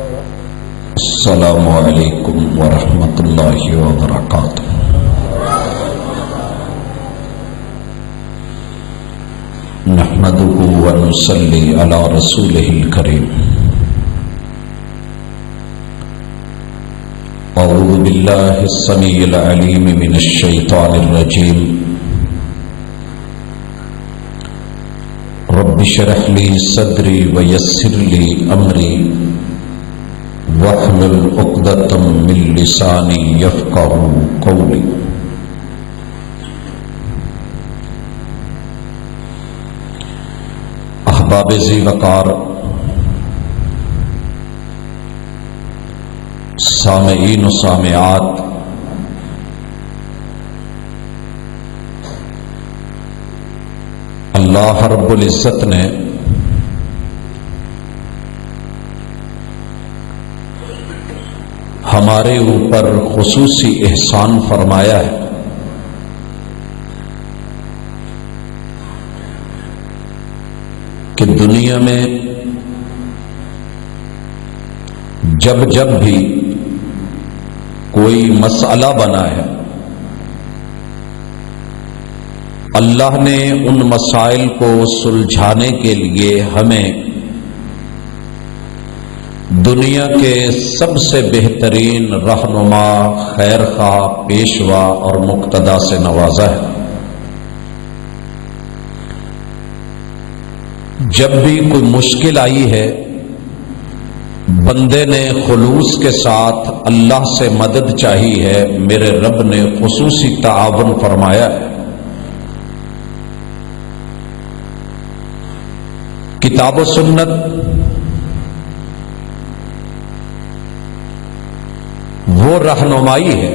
السلام علیکم ورحمۃ اللہ وبرکاتہ۔ نحمده ونصلی علی رسوله الکریم۔ اعوذ باللہ السمیع العلیم من الشیطان الرجیم۔ رب اشرح لی صدری ویسر لی امری واحلل عقدۃ من لسانی یفقہوا قولی۔ احباب ذی وقار، سامعین و سامعات، اللہ رب العزت نے ہمارے اوپر خصوصی احسان فرمایا ہے کہ دنیا میں جب جب بھی کوئی مسئلہ بنا ہے، اللہ نے ان مسائل کو سلجھانے کے لیے ہمیں دنیا کے سب سے بہترین رہنما، خیر خواہ، پیشوا اور مقتدا سے نوازا ہے۔ جب بھی کوئی مشکل آئی ہے، بندے نے خلوص کے ساتھ اللہ سے مدد چاہی ہے، میرے رب نے خصوصی تعاون فرمایا ہے۔ کتاب و سنت وہ رہنمائی ہے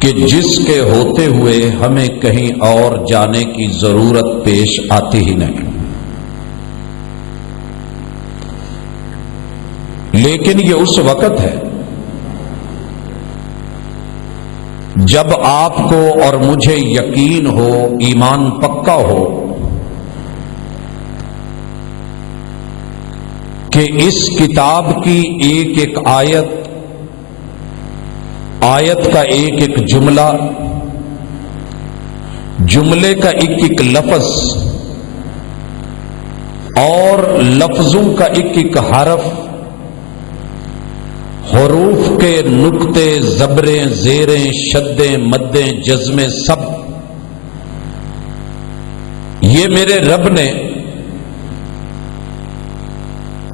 کہ جس کے ہوتے ہوئے ہمیں کہیں اور جانے کی ضرورت پیش آتی ہی نہیں، لیکن یہ اس وقت ہے جب آپ کو اور مجھے یقین ہو، ایمان پکا ہو کہ اس کتاب کی ایک ایک آیت کا ایک ایک جملہ، جملے کا ایک ایک لفظ اور لفظوں کا ایک ایک حرف، حروف کے نقطے، زبریں، زیریں، شدیں، مدیں، جزمیں، سب یہ میرے رب نے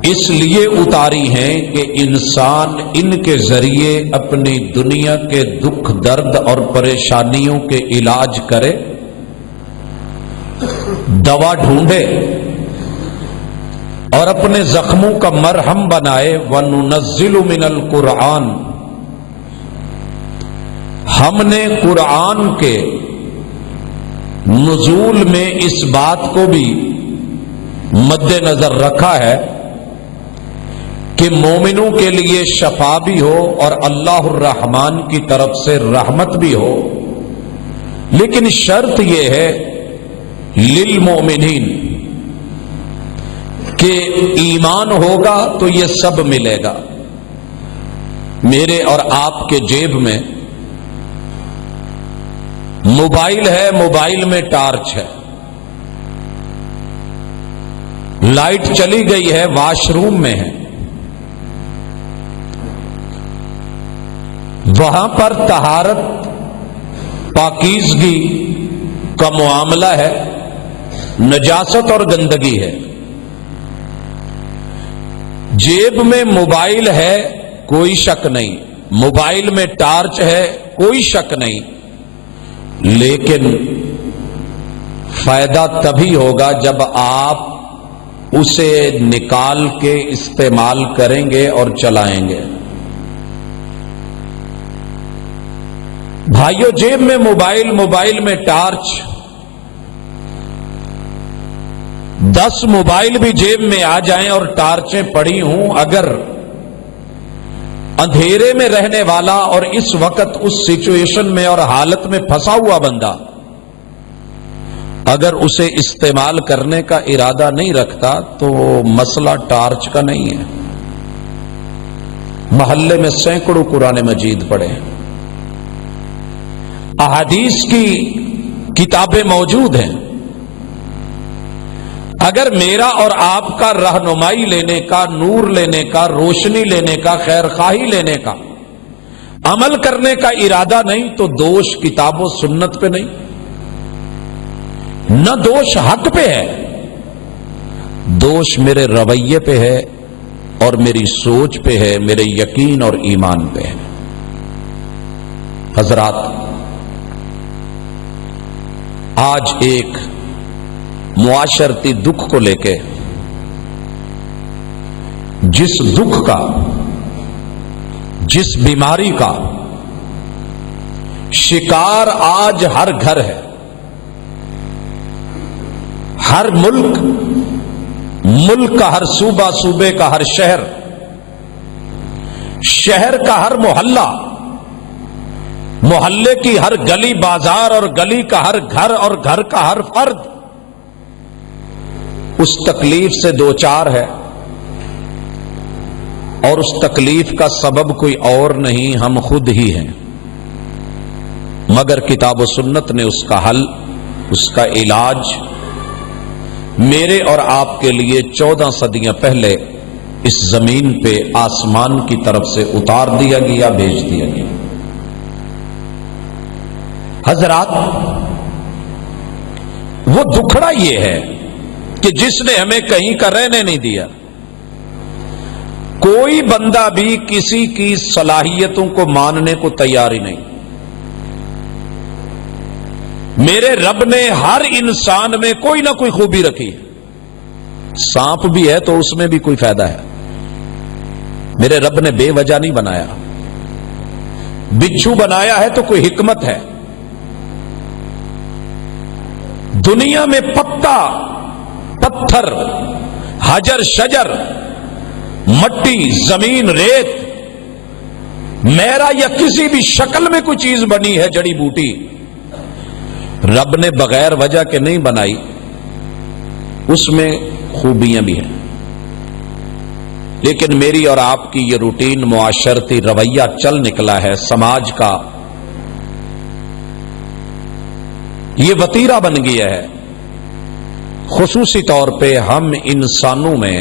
اس لیے اتاری ہیں کہ انسان ان کے ذریعے اپنی دنیا کے دکھ، درد اور پریشانیوں کے علاج کرے، دوا ڈھونڈے اور اپنے زخموں کا مرہم بنائے۔ وَنُنَزِّلُ مِنَ الْقُرْآنِ، ہم نے قرآن کے نزول میں اس بات کو بھی مد نظر رکھا ہے کہ مومنوں کے لیے شفا بھی ہو اور اللہ الرحمن کی طرف سے رحمت بھی ہو، لیکن شرط یہ ہے للمؤمنین کہ ایمان ہوگا تو یہ سب ملے گا۔ میرے اور آپ کے جیب میں موبائل ہے، موبائل میں ٹارچ ہے، لائٹ چلی گئی ہے، واش روم میں ہے، وہاں پر طہارت، پاکیزگی کا معاملہ ہے، نجاست اور گندگی ہے۔ جیب میں موبائل ہے، کوئی شک نہیں، موبائل میں ٹارچ ہے، کوئی شک نہیں، لیکن فائدہ تبھی ہوگا جب آپ اسے نکال کے استعمال کریں گے اور چلائیں گے۔ بھائیو، جیب میں موبائل، موبائل میں ٹارچ، 10 موبائل بھی جیب میں آ جائیں اور ٹارچیں پڑی ہوں، اگر اندھیرے میں رہنے والا اور اس وقت اس سچویشن میں اور حالت میں پھنسا ہوا بندہ اگر اسے استعمال کرنے کا ارادہ نہیں رکھتا تو مسئلہ ٹارچ کا نہیں ہے. محلے میں سینکڑوں قرآن مجید پڑھے، احادیث کی کتابیں موجود ہیں. اگر میرا اور آپ کا رہنمائی لینے کا، نور لینے کا، روشنی لینے کا، خیر خواہی لینے کا، عمل کرنے کا ارادہ نہیں تو دوش کتاب و سنت پہ نہیں، نہ دوش حق پہ ہے، دوش میرے رویے پہ ہے اور میری سوچ پہ ہے، میرے یقین اور ایمان پہ ہے. حضرات، آج ایک معاشرتی دکھ کو لے کے، جس دکھ کا، جس بیماری کا شکار آج ہر گھر ہے، ہر ملک کا ہر صوبہ، صوبے کا ہر شہر، شہر کا ہر محلہ، محلے کی ہر گلی بازار اور گلی کا ہر گھر اور گھر کا ہر فرد اس تکلیف سے دوچار ہے. اور اس تکلیف کا سبب کوئی اور نہیں، ہم خود ہی ہیں. مگر کتاب و سنت نے اس کا حل، اس کا علاج میرے اور آپ کے لیے 14 صدیاں پہلے اس زمین پہ آسمان کی طرف سے اتار دیا گیا، بھیج دیا گیا. حضرات، وہ دکھڑا یہ ہے کہ جس نے ہمیں کہیں کا رہنے نہیں دیا. کوئی بندہ بھی کسی کی صلاحیتوں کو ماننے کو تیار ہی نہیں. میرے رب نے ہر انسان میں کوئی نہ کوئی خوبی رکھی ہے. سانپ بھی ہے تو اس میں بھی کوئی فائدہ ہے. میرے رب نے بے وجہ نہیں بنایا. بچھو بنایا ہے تو کوئی حکمت ہے. دنیا میں پتا، پتھر، حجر شجر، مٹی، زمین، ریت، میرا یا کسی بھی شکل میں کوئی چیز بنی ہے، جڑی بوٹی، رب نے بغیر وجہ کے نہیں بنائی. اس میں خوبیاں بھی ہیں. لیکن میری اور آپ کی یہ روٹین معاشرتی رویہ چل نکلا ہے، سماج کا یہ وتیرہ بن گیا ہے. خصوصی طور پہ ہم انسانوں میں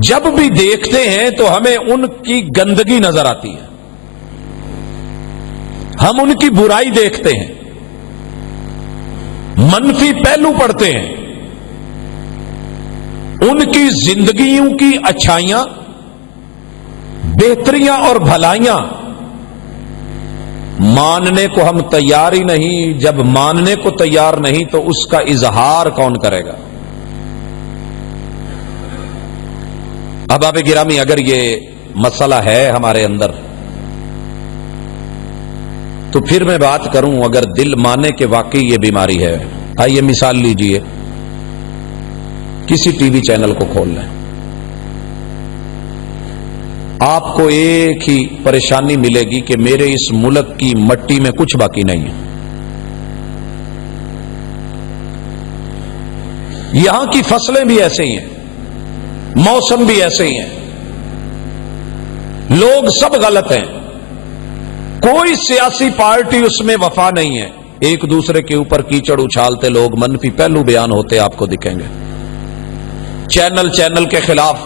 جب بھی دیکھتے ہیں تو ہمیں ان کی گندگی نظر آتی ہے، ہم ان کی برائی دیکھتے ہیں، منفی پہلو پڑھتے ہیں. ان کی زندگیوں کی اچھائیاں، بہتریاں اور بھلائیاں ماننے کو ہم تیار ہی نہیں. جب ماننے کو تیار نہیں تو اس کا اظہار کون کرے گا؟ احباب گرامی، اگر یہ مسئلہ ہے ہمارے اندر تو پھر میں بات کروں. اگر دل مانے کہ واقعی یہ بیماری ہے، آئیے مثال لیجئے، کسی ٹی وی چینل کو کھول لیں، آپ کو ایک ہی پریشانی ملے گی کہ میرے اس ملک کی مٹی میں کچھ باقی نہیں ہے. یہاں کی فصلیں بھی ایسے ہی ہیں، موسم بھی ایسے ہی ہیں، لوگ سب غلط ہیں، کوئی سیاسی پارٹی اس میں وفا نہیں ہے. ایک دوسرے کے اوپر کیچڑ اچھالتے لوگ، منفی پہلو بیان ہوتے آپ کو دکھیں گے. چینل کے خلاف،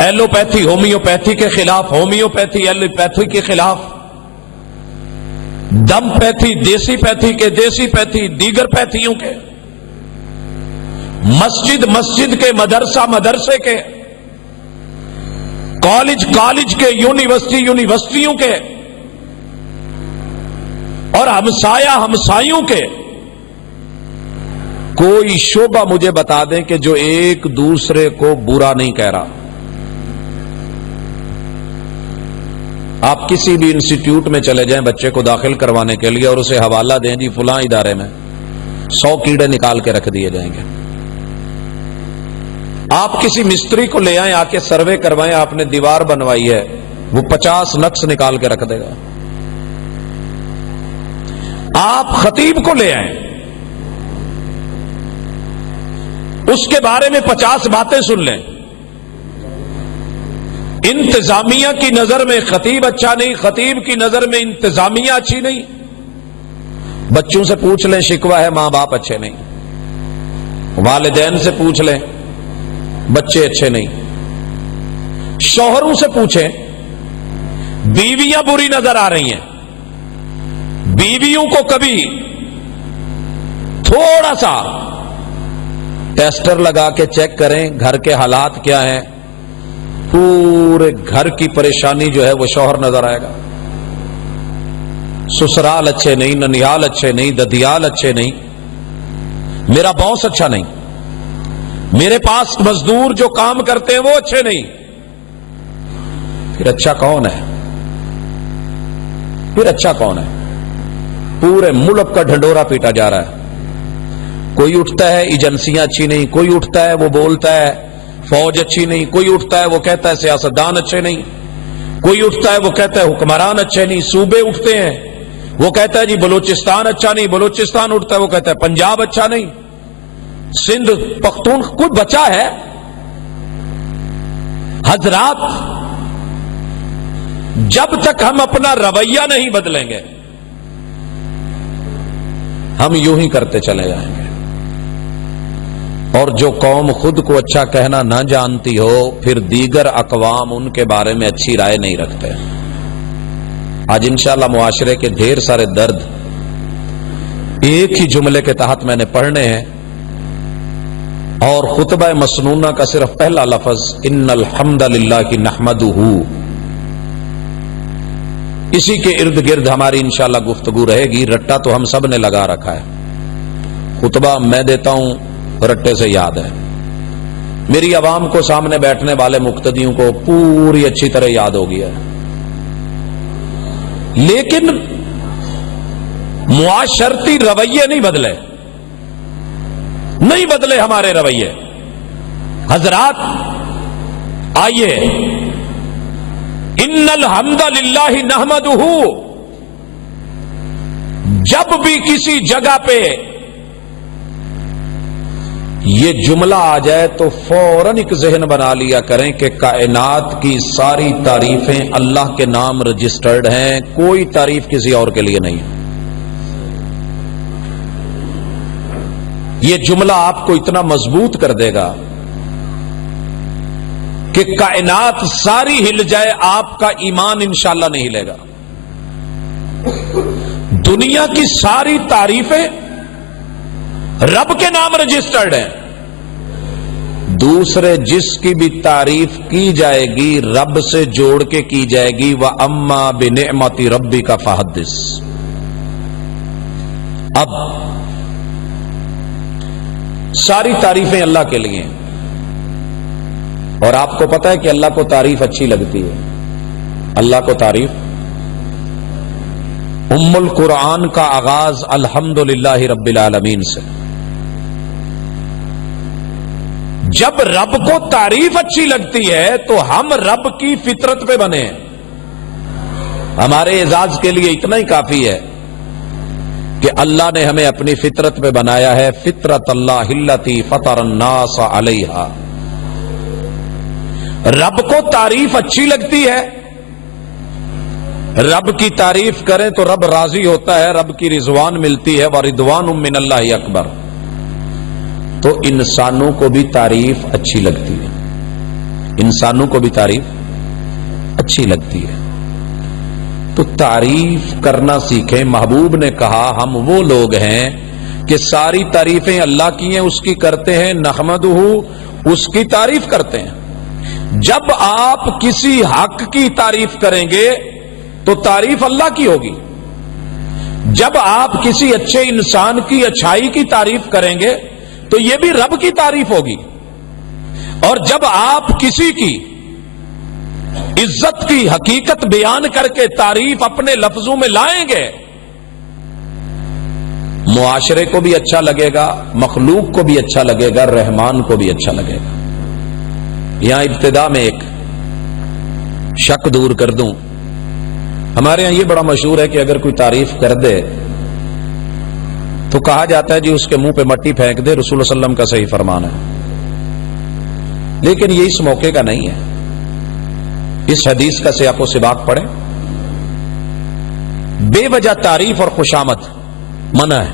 ایلوپیتھی ہومیوپیتھی کے خلاف، ہومیوپیتھی ایلوپیتھی کے خلاف، دم پیتھی دیسی پیتھی کے، دیسی پیتھی دیگر پیتھیوں کے، مسجد کے، مدرسے کے، کالج کے، یونیورسٹیوں کے، اور ہمسایوں کے. کوئی شعبہ مجھے بتا دیں کہ جو ایک دوسرے کو برا نہیں کہہ رہا. آپ کسی بھی انسٹیٹیوٹ میں چلے جائیں بچے کو داخل کروانے کے لیے اور اسے حوالہ دیں، جی فلاں ادارے میں 100 کیڑے نکال کے رکھ دیے جائیں گے. آپ کسی مستری کو لے آئیں، آ کے سروے کروائیں، آپ نے دیوار بنوائی ہے، وہ 50 نقص نکال کے رکھ دے گا. آپ خطیب کو لے آئیں، اس کے بارے میں 50 باتیں سن لیں۔ انتظامیہ کی نظر میں خطیب اچھا نہیں، خطیب کی نظر میں انتظامیہ اچھی نہیں۔ بچوں سے پوچھ لیں، شکوہ ہے ماں باپ اچھے نہیں۔ والدین سے پوچھ لیں، بچے اچھے نہیں۔ شوہروں سے پوچھیں، بیویاں بری نظر آ رہی ہیں، بیویوں کو کبھی تھوڑا سا ٹیسٹر لگا کے چیک کریں گھر کے حالات کیا ہیں، پورے گھر کی پریشانی جو ہے وہ شوہر نظر آئے گا۔ سسرال اچھے نہیں، ننیال اچھے نہیں، ددیال اچھے نہیں، میرا باس اچھا نہیں، میرے پاس مزدور جو کام کرتے ہیں وہ اچھے نہیں۔ پھر اچھا کون ہے؟ پھر اچھا کون ہے؟ پورے ملک کا ڈھنڈورا پیٹا جا رہا ہے۔ کوئی اٹھتا ہے ایجنسیاں اچھی نہیں، کوئی اٹھتا ہے وہ بولتا ہے فوج اچھی نہیں، کوئی اٹھتا ہے وہ کہتا ہے سیاستدان اچھے نہیں، کوئی اٹھتا ہے وہ کہتا ہے حکمران اچھے نہیں، صوبے اٹھتے ہیں وہ کہتا ہے جی بلوچستان اچھا نہیں، بلوچستان اٹھتا ہے وہ کہتا ہے پنجاب اچھا نہیں، سندھ پختون، کوئی بچا ہے؟ حضرات جب تک ہم اپنا رویہ نہیں بدلیں گے ہم یوں ہی کرتے چلے جائیں گے۔ اور جو قوم خود کو اچھا کہنا نہ جانتی ہو پھر دیگر اقوام ان کے بارے میں اچھی رائے نہیں رکھتے۔ آج انشاءاللہ معاشرے کے ڈھیر سارے درد ایک ہی جملے کے تحت میں نے پڑھنے ہیں، اور خطبہ مسنونہ کا صرف پہلا لفظ ان الحمد للہ نحمدہ، اسی کے ارد گرد ہماری انشاءاللہ گفتگو رہے گی۔ رٹا تو ہم سب نے لگا رکھا ہے، خطبہ میں دیتا ہوں رٹے سے یاد ہے، میری عوام کو سامنے بیٹھنے والے مقتدیوں کو پوری اچھی طرح یاد ہو گیا ہے، لیکن معاشرتی رویے نہیں بدلے، نہیں بدلے ہمارے رویے۔ حضرات آئیے، ان الحمد للہ نحمدہ، جب بھی کسی جگہ پہ یہ جملہ آ جائے تو فوراً ایک ذہن بنا لیا کریں کہ کائنات کی ساری تعریفیں اللہ کے نام رجسٹرڈ ہیں، کوئی تعریف کسی اور کے لیے نہیں۔ یہ جملہ آپ کو اتنا مضبوط کر دے گا کہ کائنات ساری ہل جائے، آپ کا ایمان انشاءاللہ نہیں ہلے گا۔ دنیا کی ساری تعریفیں رب کے نام رجسٹرڈ ہیں، دوسرے جس کی بھی تعریف کی جائے گی رب سے جوڑ کے کی جائے گی، وَأَمَّا بِنِعْمَةِ رَبِّكَ فَحَدِّثْ۔ اب ساری تعریفیں اللہ کے لیے ہیں، اور آپ کو پتا ہے کہ اللہ کو تعریف اچھی لگتی ہے۔ اللہ کو تعریف، ام القرآن کا آغاز الحمدللہ رب العالمین سے۔ جب رب کو تعریف اچھی لگتی ہے تو ہم رب کی فطرت پہ بنے ہیں۔ ہمارے اعزاز کے لیے اتنا ہی کافی ہے کہ اللہ نے ہمیں اپنی فطرت پہ بنایا ہے، فطرت اللہ التی فطر الناس علیہا۔ رب کو تعریف اچھی لگتی ہے، رب کی تعریف کریں تو رب راضی ہوتا ہے، رب کی رضوان ملتی ہے، وَرِضْوَانٌ مِّنَ اللَّهِ اکبر۔ تو انسانوں کو بھی تعریف اچھی لگتی ہے، انسانوں کو بھی تعریف اچھی لگتی ہے، تو تعریف کرنا سیکھیں۔ محبوب نے کہا ہم وہ لوگ ہیں کہ ساری تعریفیں اللہ کی ہیں، اس کی کرتے ہیں، نحمدہ، اس کی تعریف کرتے ہیں۔ جب آپ کسی حق کی تعریف کریں گے تو تعریف اللہ کی ہوگی، جب آپ کسی اچھے انسان کی اچھائی کی تعریف کریں گے تو یہ بھی رب کی تعریف ہوگی، اور جب آپ کسی کی عزت کی حقیقت بیان کر کے تعریف اپنے لفظوں میں لائیں گے معاشرے کو بھی اچھا لگے گا، مخلوق کو بھی اچھا لگے گا، رحمان کو بھی اچھا لگے گا۔ یہاں ابتدا میں ایک شک دور کر دوں، ہمارے ہاں یہ بڑا مشہور ہے کہ اگر کوئی تعریف کر دے تو کہا جاتا ہے جی اس کے منہ پہ مٹی پھینک دے، رسول اللہ علیہ وسلم کا صحیح فرمان ہے، لیکن یہ اس موقع کا نہیں ہے۔ اس حدیث کا سیاق و سباق پڑھیں، بے وجہ تعریف اور خوشامد منع ہے،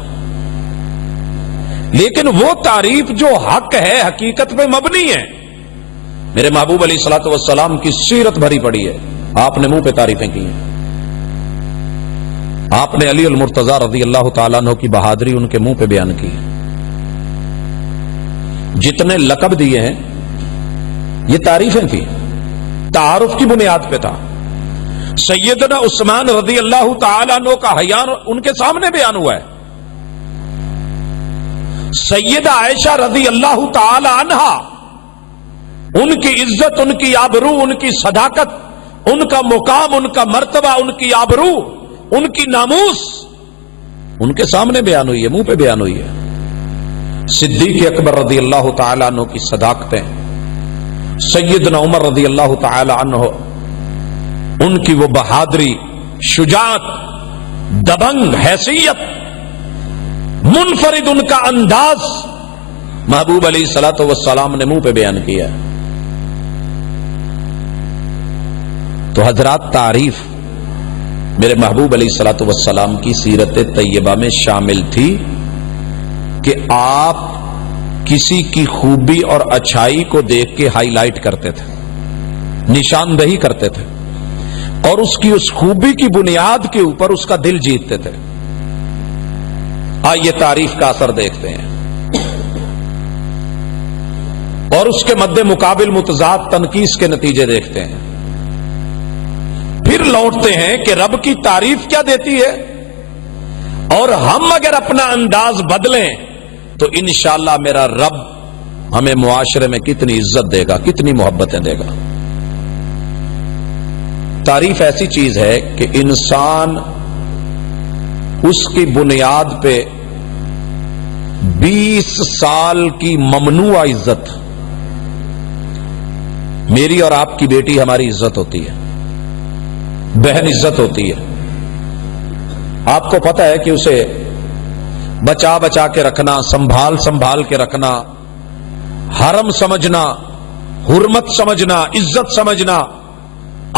لیکن وہ تعریف جو حق ہے، حقیقت پہ مبنی ہے۔ میرے محبوب علیہ الصلوۃ والسلام کی سیرت بھری پڑی ہے، آپ نے منہ پہ تعریفیں کی ہیں، آپ نے علی المرتضی رضی اللہ تعالیٰ عنہ کی بہادری ان کے منہ پہ بیان کی ہے، جتنے لقب دیے ہیں یہ تعریفیں تھی، تعارف کی بنیاد پہ تھا۔ سیدنا عثمان رضی اللہ تعالیٰ عنہ کا حیا ان کے سامنے بیان ہوا ہے، سیدہ عائشہ رضی اللہ تعالی عنہا، ان کی عزت، ان کی آبرو، ان کی صداقت، ان کا مقام، ان کا مرتبہ، ان کی آبرو، ان کی ناموس ان کے سامنے بیان ہوئی ہے، منہ پہ بیان ہوئی ہے۔ صدیق اکبر رضی اللہ تعالی عنہ کی صداقتیں، سیدنا عمر رضی اللہ تعالی عنہ ان کی وہ بہادری، شجاعت، دبنگ حیثیت، منفرد ان کا انداز، محبوب علیہ الصلوۃ والسلام نے منہ پہ بیان کیا۔ تو حضرات، تعریف میرے محبوب علیہ الصلوۃ والسلام کی سیرت طیبہ میں شامل تھی کہ آپ کسی کی خوبی اور اچھائی کو دیکھ کے ہائی لائٹ کرتے تھے، نشاندہی کرتے تھے، اور اس کی اس خوبی کی بنیاد کے اوپر اس کا دل جیتتے تھے۔ آئیے تعریف کا اثر دیکھتے ہیں اور اس کے مد مقابل متضاد تنقیص کے نتیجے دیکھتے ہیں، پھر لوٹتے ہیں کہ رب کی تعریف کیا دیتی ہے، اور ہم اگر اپنا انداز بدلیں تو انشاءاللہ میرا رب ہمیں معاشرے میں کتنی عزت دے گا، کتنی محبتیں دے گا۔ تعریف ایسی چیز ہے کہ انسان اس کی بنیاد پہ 20 سال کی ممنوع عزت، میری اور آپ کی بیٹی ہماری عزت ہوتی ہے، بہن عزت ہوتی ہے، آپ کو پتہ ہے کہ اسے بچا بچا کے رکھنا، سنبھال سنبھال کے رکھنا، حرم سمجھنا، حرمت سمجھنا، عزت سمجھنا،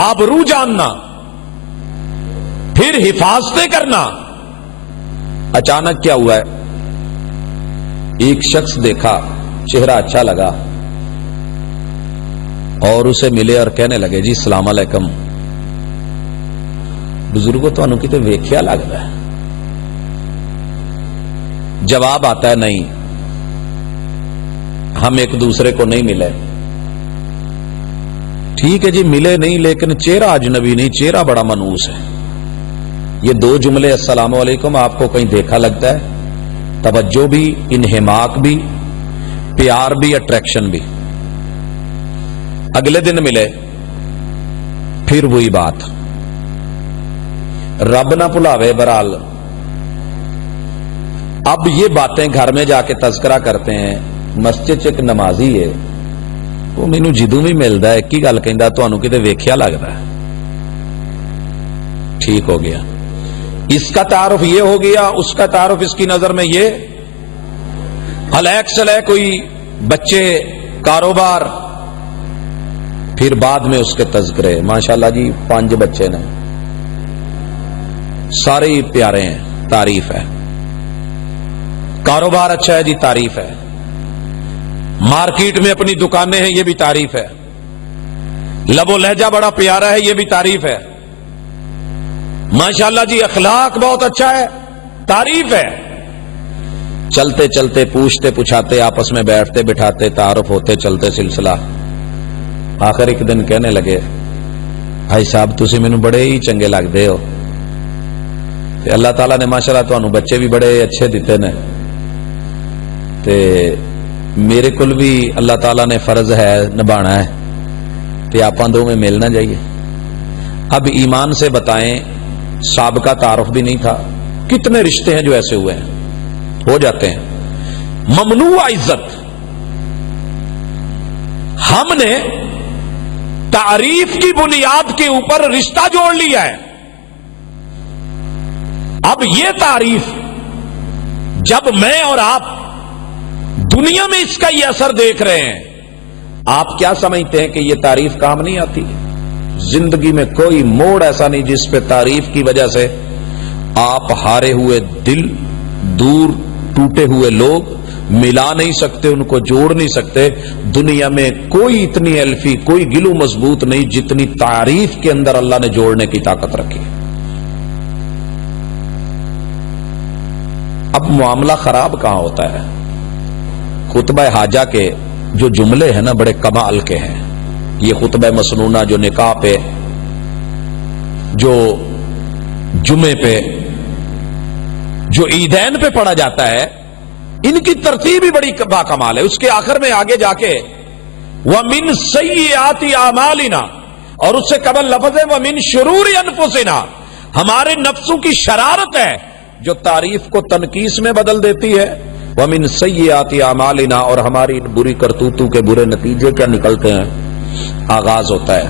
آبرو جاننا، پھر حفاظتیں کرنا۔ اچانک کیا ہوا ہے، ایک شخص دیکھا، چہرہ اچھا لگا، اور اسے ملے اور کہنے لگے جی السلام علیکم، بزرگوں تو کتے ویکھیا لگتا ہے۔ جواب آتا ہے نہیں، ہم ایک دوسرے کو نہیں ملے۔ ٹھیک ہے جی، ملے نہیں، لیکن چہرہ اجنبی نہیں، چہرہ بڑا منحوس ہے۔ یہ دو جملے السلام علیکم آپ کو کہیں دیکھا لگتا ہے؟ توجہ بھی، انہماک بھی، پیار بھی، اٹریکشن بھی۔ اگلے دن ملے، پھر وہی بات، رب نہ بھلاوے برال۔ اب یہ باتیں گھر میں جا کے تذکرہ کرتے ہیں، مسجد چ ایک نمازی ہے، وہ مینوں جدوں بھی ملتا ہے ایک ہی گل کہندا، تانوں کتے ویکھیا لگتا ہے۔ ٹھیک ہو گیا، اس کا تعارف یہ ہو گیا، اس کا تعارف اس کی نظر میں یہ، علیک سلیک کوئی بچے، کاروبار، پھر بعد میں اس کے تذکرے، ماشاءاللہ جی 5 بچے نے، سارے ہی پیارے ہیں، تعریف ہے۔ کاروبار اچھا ہے جی، تعریف ہے۔ مارکیٹ میں اپنی دکانیں ہیں، یہ بھی تعریف ہے۔ لب و لہجہ بڑا پیارا ہے، یہ بھی تعریف ہے۔ ماشاءاللہ جی اخلاق بہت اچھا ہے، تعریف ہے۔ چلتے چلتے، پوچھتے پچھاتے، آپس میں بیٹھتے بٹھاتے، تعارف ہوتے چلتے سلسلہ، آخر ایک دن کہنے لگے بھائی صاحب تسی مینوں بڑے ہی چنگے لگتے ہو، تے اللہ تعالیٰ نے ماشاءاللہ تانوں بچے بھی بڑے اچھے دیتے نے، تے میرے کل بھی اللہ تعالیٰ نے فرض ہے نبھانا ہے، تے آپاں دو میں ملنا جائیے۔ اب ایمان سے بتائیں، سابقہ تعارف بھی نہیں تھا، کتنے رشتے ہیں جو ایسے ہوئے ہیں، ہو جاتے ہیں۔ ممنوع عزت، ہم نے تعریف کی بنیاد کے اوپر رشتہ جوڑ لیا ہے۔ اب یہ تعریف جب میں اور آپ دنیا میں اس کا یہ اثر دیکھ رہے ہیں، آپ کیا سمجھتے ہیں کہ یہ تعریف کام نہیں آتی؟ زندگی میں کوئی موڑ ایسا نہیں جس پہ تعریف کی وجہ سے آپ ہارے ہوئے دل، دور ٹوٹے ہوئے لوگ ملا نہیں سکتے، ان کو جوڑ نہیں سکتے۔ دنیا میں کوئی اتنی الفی، کوئی گلو مضبوط نہیں جتنی تعریف کے اندر اللہ نے جوڑنے کی طاقت رکھی۔ اب معاملہ خراب کہاں ہوتا ہے؟ خطبہ حاجہ کے جو جملے ہیں نا بڑے کمال کے ہیں۔ یہ خطبہ مسنونہ جو نکاح پہ، جو جمعے پہ، جو عیدین پہ پڑھا جاتا ہے، ان کی ترتیب ہی بڑی باکمال ہے۔ اس کے آخر میں آگے جا کے وَمِن سَيِّئَاتِ أَعْمَالِنَا، اور اس سے قبل لفظ ہے وَمِن شُرُورِ أَنفُسِنَا، ہمارے نفسوں کی شرارت ہے جو تعریف کو تنقیص میں بدل دیتی ہے۔ وَمِن سَيِّئَاتِ أَعْمَالِنَا، اور ہماری بری کرتوتوں کے برے نتیجے کیا نکلتے ہیں۔ آغاز ہوتا ہے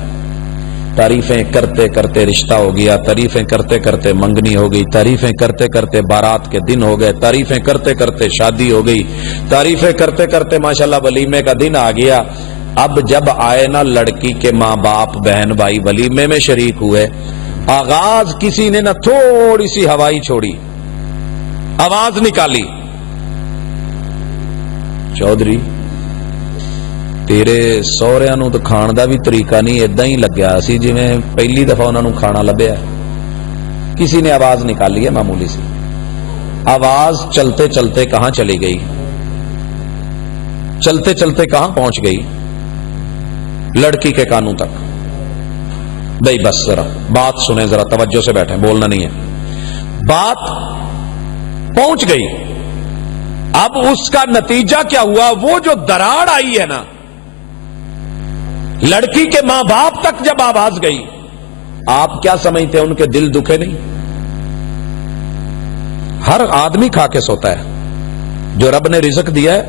تعریفیں کرتے کرتے رشتہ ہو گیا، تعریفیں کرتے کرتے منگنی ہو گئی، تعریفیں کرتے کرتے بارات کے دن ہو گئے، تعریفیں کرتے کرتے شادی ہو گئی، تعریفیں کرتے کرتے ماشاءاللہ ولیمے کا دن آ گیا۔ اب جب آئے نا لڑکی کے ماں باپ بہن بھائی ولیمے میں شریک ہوئے، آغاز کسی نے نہ تھوڑی سی ہوائی چھوڑی، آواز نکالی، چودھری تیرے سہریاں نوں تے کھان دا بھی طریقہ نہیں، اداں ہی لگیا سی جویں پہلی دفعہ انہاں نوں کھانا لبیا۔ کسی نے آواز نکالی ہے معمولی سی، آواز چلتے چلتے کہاں چلی گئی، چلتے چلتے کہاں پہنچ گئی؟ لڑکی کے کانوں تک۔ بھئی بس ذرا بات سنیں، ذرا توجہ سے بیٹھیں، بولنا نہیں ہے۔ بات پہنچ گئی، اب اس کا نتیجہ کیا ہوا؟ وہ جو دراڑ آئی ہے نا، لڑکی کے ماں باپ تک جب آواز گئی، آپ کیا سمجھتے ہیں ان کے دل دکھے نہیں؟ ہر آدمی کھا کے سوتا ہے، جو رب نے رزق دیا ہے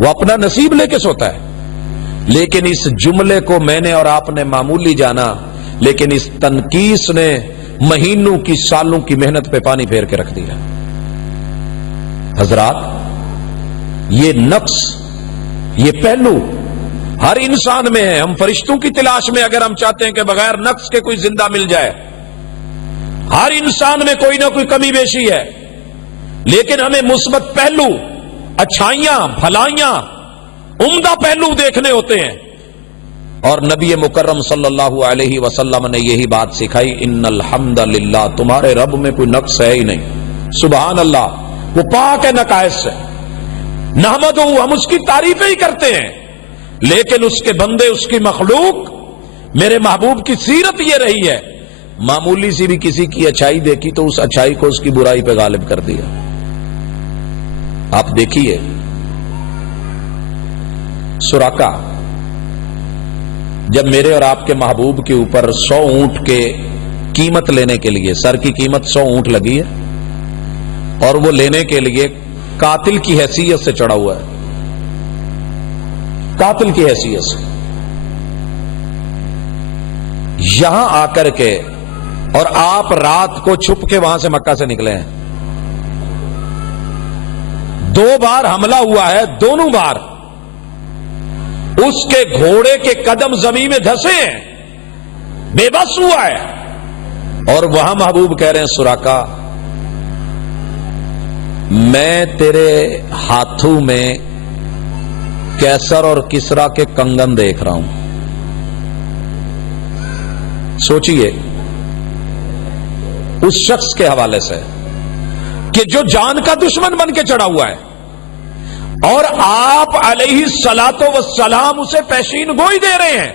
وہ اپنا نصیب لے کے سوتا ہے، لیکن اس جملے کو میں نے اور آپ نے معمولی جانا، لیکن اس تنقیص نے مہینوں کی سالوں کی محنت پہ پانی پھیر کے رکھ دیا۔ حضرات، یہ نقص، یہ پہلو ہر انسان میں ہے۔ ہم فرشتوں کی تلاش میں اگر ہم چاہتے ہیں کہ بغیر نقص کے کوئی زندہ مل جائے، ہر انسان میں کوئی نہ کوئی کمی بیشی ہے، لیکن ہمیں مثبت پہلو، اچھائیاں، بھلائیاں، عمدہ پہلو دیکھنے ہوتے ہیں۔ اور نبی مکرم صلی اللہ علیہ وسلم نے یہی بات سکھائی، ان الحمد للہ، تمہارے رب میں کوئی نقص ہے ہی نہیں، سبحان اللہ، وہ پاک ہے نقائص سے، نحمدہ، ہم اس کی تعریفیں ہی کرتے ہیں، لیکن اس کے بندے، اس کی مخلوق، میرے محبوب کی سیرت یہ رہی ہے، معمولی سی بھی کسی کی اچھائی دیکھی تو اس اچھائی کو اس کی برائی پہ غالب کر دیا۔ آپ دیکھیے سراقہ جب میرے اور آپ کے محبوب کے اوپر 100 اونٹ کے قیمت لینے کے لیے، سر کی قیمت 100 اونٹ لگی ہے، اور وہ لینے کے لیے قاتل کی حیثیت سے چڑھا ہوا ہے، قاتل کی حیثیت سے یہاں آ کر کے، اور آپ رات کو چھپ کے وہاں سے مکہ سے نکلے ہیں، 2 بار حملہ ہوا ہے، دونوں بار اس کے گھوڑے کے قدم زمین میں دھسے ہیں، بے بس ہوا ہے، اور وہاں محبوب کہہ رہے ہیں سراقہ میں تیرے ہاتھوں میں کیسر اور کسرا کے کنگن دیکھ رہا ہوں۔ سوچئے اس شخص کے حوالے سے کہ جو جان کا دشمن بن کے چڑھا ہوا ہے، اور آپ علیہ الصلاۃ والسلام اسے پیشین گوئی دے رہے ہیں،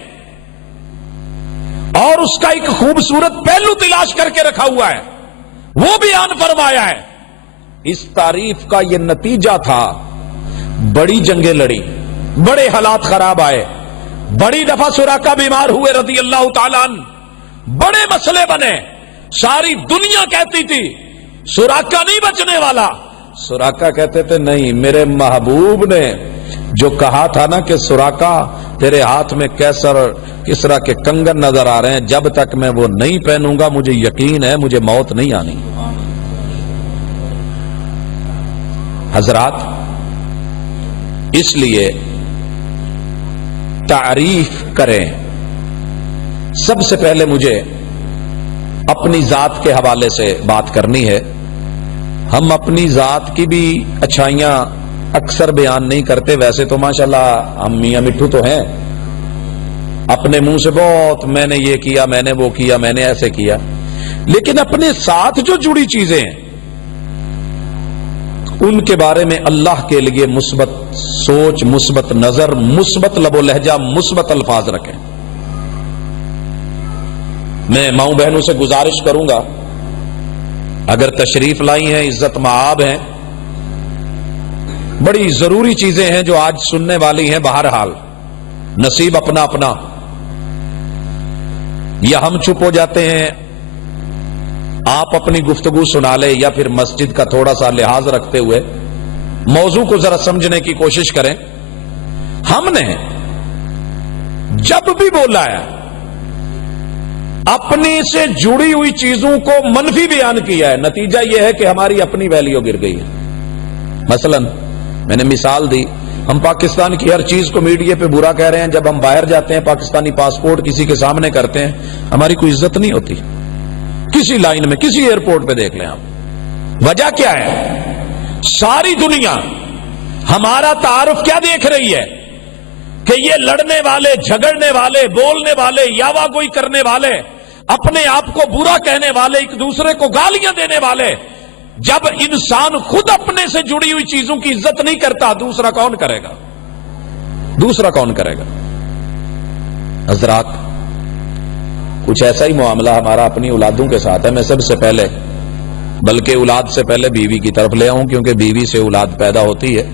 اور اس کا ایک خوبصورت پہلو تلاش کر کے رکھا ہوا ہے، وہ بیان فرمایا ہے۔ اس تعریف کا یہ نتیجہ تھا، بڑی جنگیں لڑی، بڑے حالات خراب آئے، بڑی دفعہ سراقہ بیمار ہوئے رضی اللہ تعالیٰ عنہ، بڑے مسئلے بنے، ساری دنیا کہتی تھی سراقہ نہیں بچنے والا، سراقہ کہتے تھے نہیں، میرے محبوب نے جو کہا تھا نا کہ سراقہ تیرے ہاتھ میں کیسر کسرا کے کنگن نظر آ رہے ہیں، جب تک میں وہ نہیں پہنوں گا مجھے یقین ہے مجھے موت نہیں آنی۔ حضرات، اس لیے تعریف کریں. سب سے پہلے مجھے اپنی ذات کے حوالے سے بات کرنی ہے. ہم اپنی ذات کی بھی اچھائیاں اکثر بیان نہیں کرتے. ویسے تو ماشاءاللہ ہم میاں مٹھو تو ہیں، اپنے منہ سے بہت میں نے یہ کیا، میں نے وہ کیا، میں نے ایسے کیا، لیکن اپنے ساتھ جو جڑی چیزیں ہیں ان کے بارے میں اللہ کے لیے مثبت سوچ، مثبت نظر، مثبت لب و لہجہ، مثبت الفاظ رکھیں. میں ماؤں بہنوں سے گزارش کروں گا، اگر تشریف لائی ہیں، عزت مآب ہیں، بڑی ضروری چیزیں ہیں جو آج سننے والی ہیں. بہرحال نصیب اپنا اپنا، یا ہم چپ ہو جاتے ہیں، آپ اپنی گفتگو سنا لیں، یا پھر مسجد کا تھوڑا سا لحاظ رکھتے ہوئے موضوع کو ذرا سمجھنے کی کوشش کریں. ہم نے جب بھی بولا ہے اپنی سے جڑی ہوئی چیزوں کو منفی بیان کیا ہے، نتیجہ یہ ہے کہ ہماری اپنی ویلیو گر گئی ہے. مثلا میں نے مثال دی، ہم پاکستان کی ہر چیز کو میڈیا پہ برا کہہ رہے ہیں. جب ہم باہر جاتے ہیں پاکستانی پاسپورٹ کسی کے سامنے کرتے ہیں، ہماری کوئی عزت نہیں ہوتی. کسی لائن میں، کسی ایئرپورٹ پہ دیکھ لیں آپ. وجہ کیا ہے؟ ساری دنیا ہمارا تعارف کیا دیکھ رہی ہے کہ یہ لڑنے والے، جھگڑنے والے، بولنے والے، یاوا گوئی کرنے والے، اپنے آپ کو برا کہنے والے، ایک دوسرے کو گالیاں دینے والے. جب انسان خود اپنے سے جڑی ہوئی چیزوں کی عزت نہیں کرتا، دوسرا کون کرے گا؟ دوسرا کون کرے گا؟ حضرات، کچھ ایسا ہی معاملہ ہمارا اپنی اولادوں کے ساتھ ہے. میں سب سے پہلے، بلکہ اولاد سے پہلے بیوی کی طرف لے آؤں، کیونکہ بیوی سے اولاد پیدا ہوتی ہے.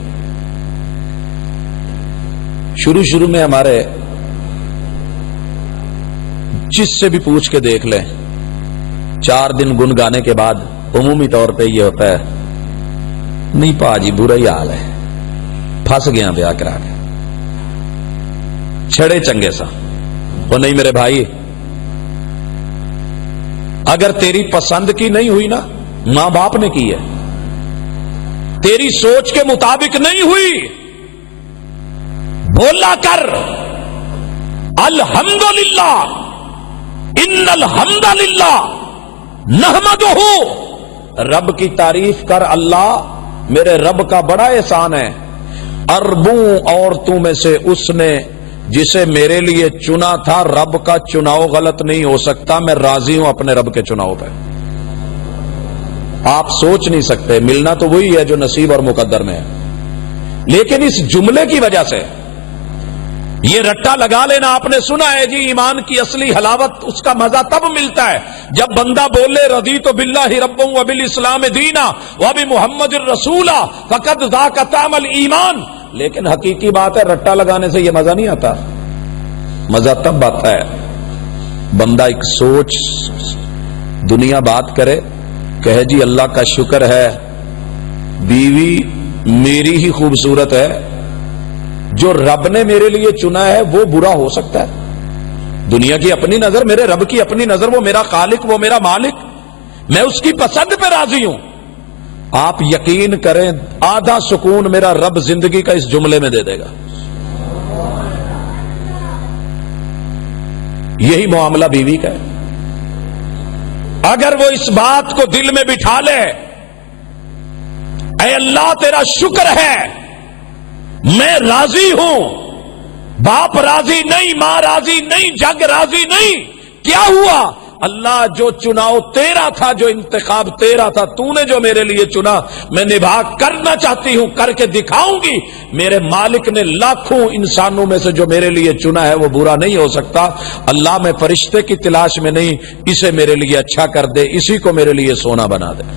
شروع میں ہمارے جس سے بھی پوچھ کے دیکھ لیں، 4 دن گنگانے کے بعد عمومی طور پہ یہ ہوتا ہے، نہیں پاجی برا ہی حال ہے، پھنس گیا بیاہ کرا کے، چھڑے چنگے سا. وہ نہیں میرے بھائی، اگر تیری پسند کی نہیں ہوئی نا، ماں باپ نے کی ہے، تیری سوچ کے مطابق نہیں ہوئی، بولا کر الحمدللہ، ان الحمدللہ نحمدہ، رب کی تعریف کر. اللہ میرے رب کا بڑا احسان ہے، اربوں عورتوں میں سے اس نے جسے میرے لیے چنا تھا. رب کا چناؤ غلط نہیں ہو سکتا، میں راضی ہوں اپنے رب کے چناؤ پہ. آپ سوچ نہیں سکتے، ملنا تو وہی ہے جو نصیب اور مقدر میں ہے. لیکن اس جملے کی وجہ سے یہ رٹا لگا لینا. آپ نے سنا ہے جی، ایمان کی اصلی حلاوت اس کا مزہ تب ملتا ہے جب بندہ بولے رضیت باللہ ربا وبالاسلام دینا وبمحمد الرسولا فقد ذاق طعم الایمان. لیکن حقیقی بات ہے، رٹا لگانے سے یہ مزہ نہیں آتا. مزہ تب آتا ہے بندہ ایک سوچ، دنیا بات کرے، کہے جی اللہ کا شکر ہے بیوی میری ہی خوبصورت ہے، جو رب نے میرے لیے چنا ہے وہ برا ہو سکتا ہے. دنیا کی اپنی نظر، میرے رب کی اپنی نظر، وہ میرا خالق، وہ میرا مالک، میں اس کی پسند پہ راضی ہوں. آپ یقین کریں آدھا سکون میرا رب زندگی کا اس جملے میں دے دے گا. یہی معاملہ بیوی کا ہے. اگر وہ اس بات کو دل میں بٹھا لے، اے اللہ تیرا شکر ہے، میں راضی ہوں، باپ راضی نہیں، ماں راضی نہیں، جگ راضی نہیں، کیا ہوا؟ اللہ جو چناؤ تیرا تھا، جو انتخاب تیرا تھا، تو نے جو میرے لیے چنا، میں نبھا کرنا چاہتی ہوں، کر کے دکھاؤں گی. میرے مالک نے لاکھوں انسانوں میں سے جو میرے لیے چنا ہے وہ برا نہیں ہو سکتا. اللہ میں فرشتے کی تلاش میں نہیں، اسے میرے لیے اچھا کر دے، اسی کو میرے لیے سونا بنا دے.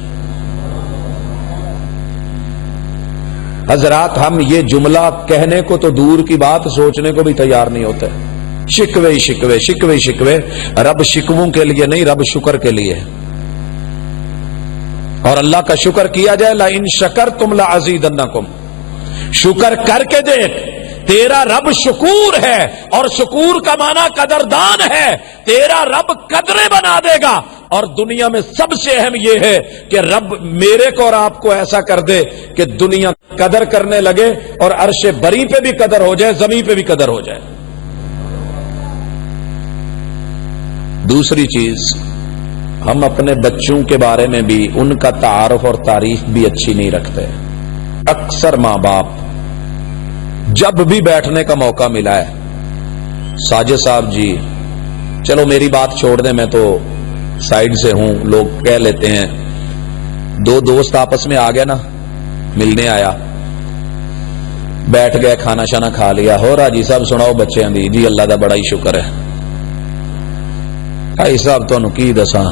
حضرات، ہم یہ جملہ کہنے کو تو دور کی بات، سوچنے کو بھی تیار نہیں ہوتے. شکوے شکوے شکوے شکوے، رب شکووں کے لیے نہیں، رب شکر کے لیے. اور اللہ کا شکر کیا جائے، لئن شکرتم لازیدنکم، شکر کر کے دیکھ، تیرا رب شکور ہے، اور شکور کا معنی قدردان ہے. تیرا رب قدرے بنا دے گا. اور دنیا میں سب سے اہم یہ ہے کہ رب میرے کو اور آپ کو ایسا کر دے کہ دنیا قدر کرنے لگے اور عرش بری پہ بھی قدر ہو جائے، زمین پہ بھی قدر ہو جائے۔ دوسری چیز، ہم اپنے بچوں کے بارے میں بھی ان کا تعارف اور تعریف بھی اچھی نہیں رکھتے۔ اکثر ماں باپ جب بھی بیٹھنے کا موقع ملا ہے، ساجد صاحب جی چلو میری بات چھوڑ دیں، میں تو سائیڈ سے ہوں، لوگ کہہ لیتے ہیں، دو دوست آپس میں آ گیا نا، ملنے آیا، بیٹھ گئے، کھانا شانا کھا لیا، ہو راجی صاحب سناؤ بچیاں دی، جی اللہ دا بڑا ہی شکر ہے۔ بھائی صاحب تانوں کی دساں،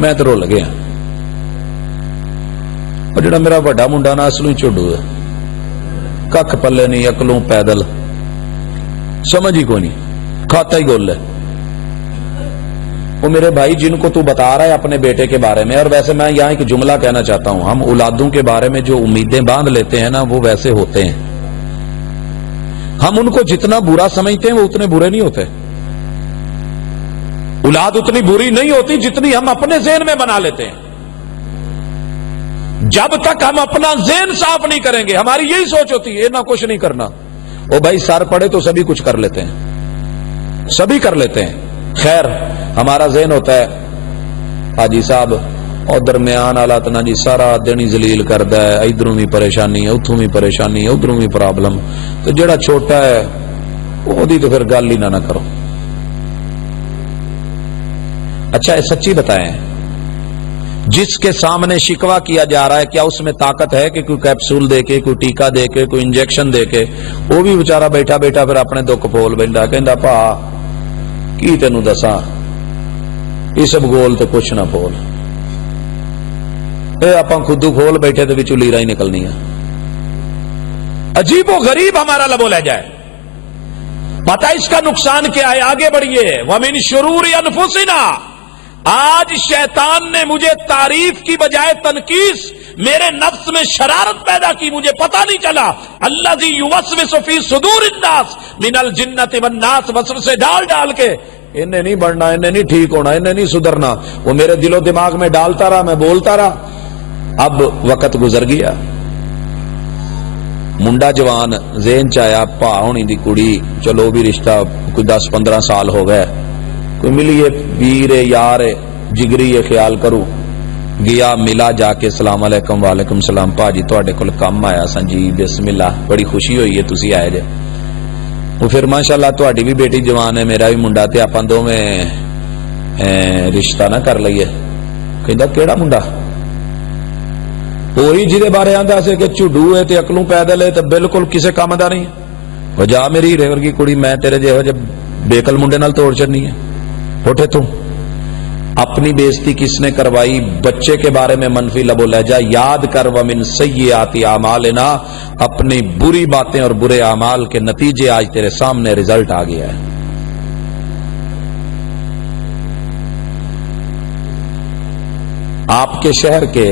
میں تو رول گیا، اور جڑا میرا بڑا منڈا نا اصلوں ہی چڈو ہے، کھ پلے نہیں، اکلوں پیدل، سمجھ ہی کوئی نہیں، کھاتا ہی گول ہے۔ وہ میرے بھائی جن کو تو بتا رہا ہے اپنے بیٹے کے بارے میں، اور ویسے میں یہاں ایک جملہ کہنا چاہتا ہوں، ہم اولادوں کے بارے میں جو امیدیں باندھ لیتے ہیں نا وہ ویسے ہوتے ہیں، ہم ان کو جتنا برا سمجھتے ہیں وہ اتنے برے نہیں ہوتے۔ اولاد اتنی بری نہیں ہوتی جتنی ہم اپنے ذہن میں بنا لیتے ہیں۔ جب تک ہم اپنا ذہن صاف نہیں کریں گے، ہماری یہی سوچ ہوتی ہے نہ کچھ نہیں کرنا، وہ بھائی سر پڑے تو سبھی کچھ کر لیتے ہیں، سبھی کر لیتے ہیں۔ خیر ہمارا ذہن ہوتا ہے حاجی صاحب اور درمیان حالات نہ جی سارا دن ہی ذلیل کردا ہے، ادھروں بھی پریشانی ہے، اتھوں بھی پریشانی ہے، ادھروں بھی پرابلم، تو جڑا چھوٹا ہے وہی تو پھر گل ہی نہ کرو۔ اچھا سچی بتائیں، جس کے سامنے شکوہ کیا جا رہا ہے کیا اس میں طاقت ہے کہ کوئی کیپسول دے کے، کوئی ٹیکہ دے کے، کوئی انجیکشن دے کے؟ وہ بھی بیچارہ بیٹھا بیٹھا پھر اپنے دکھ پھول بیندا، کہندا پا کی تینوں دساں یہ سب گول تو کچھ نہ پھول، اے آپاں خودو کھول بیٹھے تو وچوں لیرا ہی نکلنی ہے۔ عجیب و غریب ہمارا لب و لہجہ ہے۔ پتہ اس کا نقصان کیا ہے؟ آگے بڑھیے، وَمِن شُرُورِ أَنفُسِنَا۔ آج شیطان نے مجھے تعریف کی بجائے تنقیص، میرے نفس میں شرارت پیدا کی، مجھے پتہ نہیں چلا۔ الذی یوسوس فی صدور الناس من الجنۃ والناس، وسوسے ڈال کے انہیں نہیں بڑھنا، انہیں نہیں ٹھیک ہونا، انہیں نہیں سدھرنا، وہ میرے دل و دماغ میں ڈالتا رہا، میں بولتا رہا۔ اب وقت گزر گیا، منڈا جوان ذہن چایا پا ہونی دی کڑی، چلو بھی رشتہ کوئی 10-15 سال ہو گئے، کوئی ملی ہے ویر یار جگری ہے، خیال کرو گیا، ملا، جا کے السلام علیکم، وعلیکم السلام، پاجی تواڈے کول کم آیا سا جی، بسم اللہ، بڑی خوشی ہوئی ہے تسی آئے جے۔ وہ پھر ماشاءاللہ تواڈی بھی بیٹی جوان ہے، میرا بھی منڈا، تے آپاں دوویں رشتہ نہ کر لئیے۔ کہندا کیڑا منڈا؟ وہی جہدے بارے آندا سے کہ چڈو ہے تے عقلوں پیدل ہے تے بالکل کسے کام دا نہیں، وجہ میری ہیرے ورگی کڑی، میں تیرے جہو جے بیکل منڈے نال توڑ چڑنی ہے، اٹھے تو۔ اپنی بےزتی کس نے کروائی؟ بچے کے بارے میں منفی لب و لہجہ، یاد کر ومن سیئات اعمالنا، اپنی بری باتیں اور برے اعمال کے نتیجے آج تیرے سامنے رزلٹ آ گیا ہے۔ آپ کے شہر کے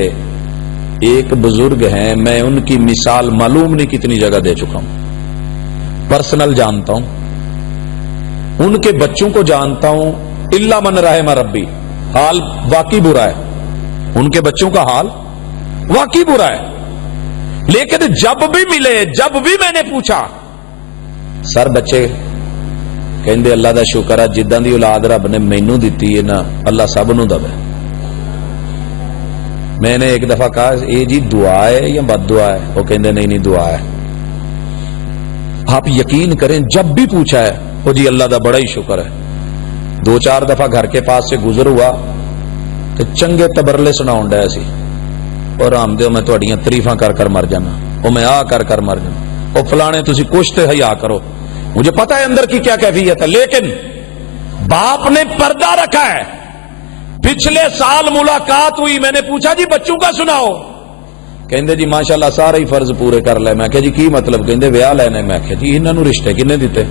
ایک بزرگ ہیں، میں ان کی مثال معلوم نہیں کتنی جگہ دے چکا ہوں، پرسنل جانتا ہوں، ان کے بچوں کو جانتا ہوں، الا من رحم ربی، حال واقعی برا ہے، ان کے بچوں کا حال واقعی برا ہے، لیکن جب بھی ملے، جب بھی میں نے پوچھا، سر بچے کہندے اللہ دا شکر ہے جداں دی اولاد رب نے مینوں دتی ہے نا، اللہ سب نوں دے۔ میں نے ایک دفعہ کہا اے جی دعا ہے یا بد دعا ہے؟ وہ کہندے نہیں نہیں دعا ہے۔ آپ یقین کریں جب بھی پوچھا ہے وہ جی اللہ دا بڑا ہی شکر ہے۔ 2-4 دفعہ گھر کے پاس سے گزر ہوا تو چنگے تبرلے سناؤں ڈایا سی، اور رام دیو میں تہاڈیاں تعریفاں کر کر مر جانا، وہ میں آ کر کر مر جانا، وہ فلانے تسی کچھ تے حیا کرو، مجھے پتا ہے اندر کی کیا کیفیت ہے، لیکن باپ نے پردہ رکھا ہے۔ پچھلے سال ملاقات ہوئی، میں نے پوچھا جی بچوں کا سناؤ، کہندے جی ماشاءاللہ سارے ہی فرض پورے کر لے۔ میں کہا جی کی مطلب؟ کہندے ویاہ لینے۔ میں کہا جی انہاں نوں رشتے کنے دیتے؟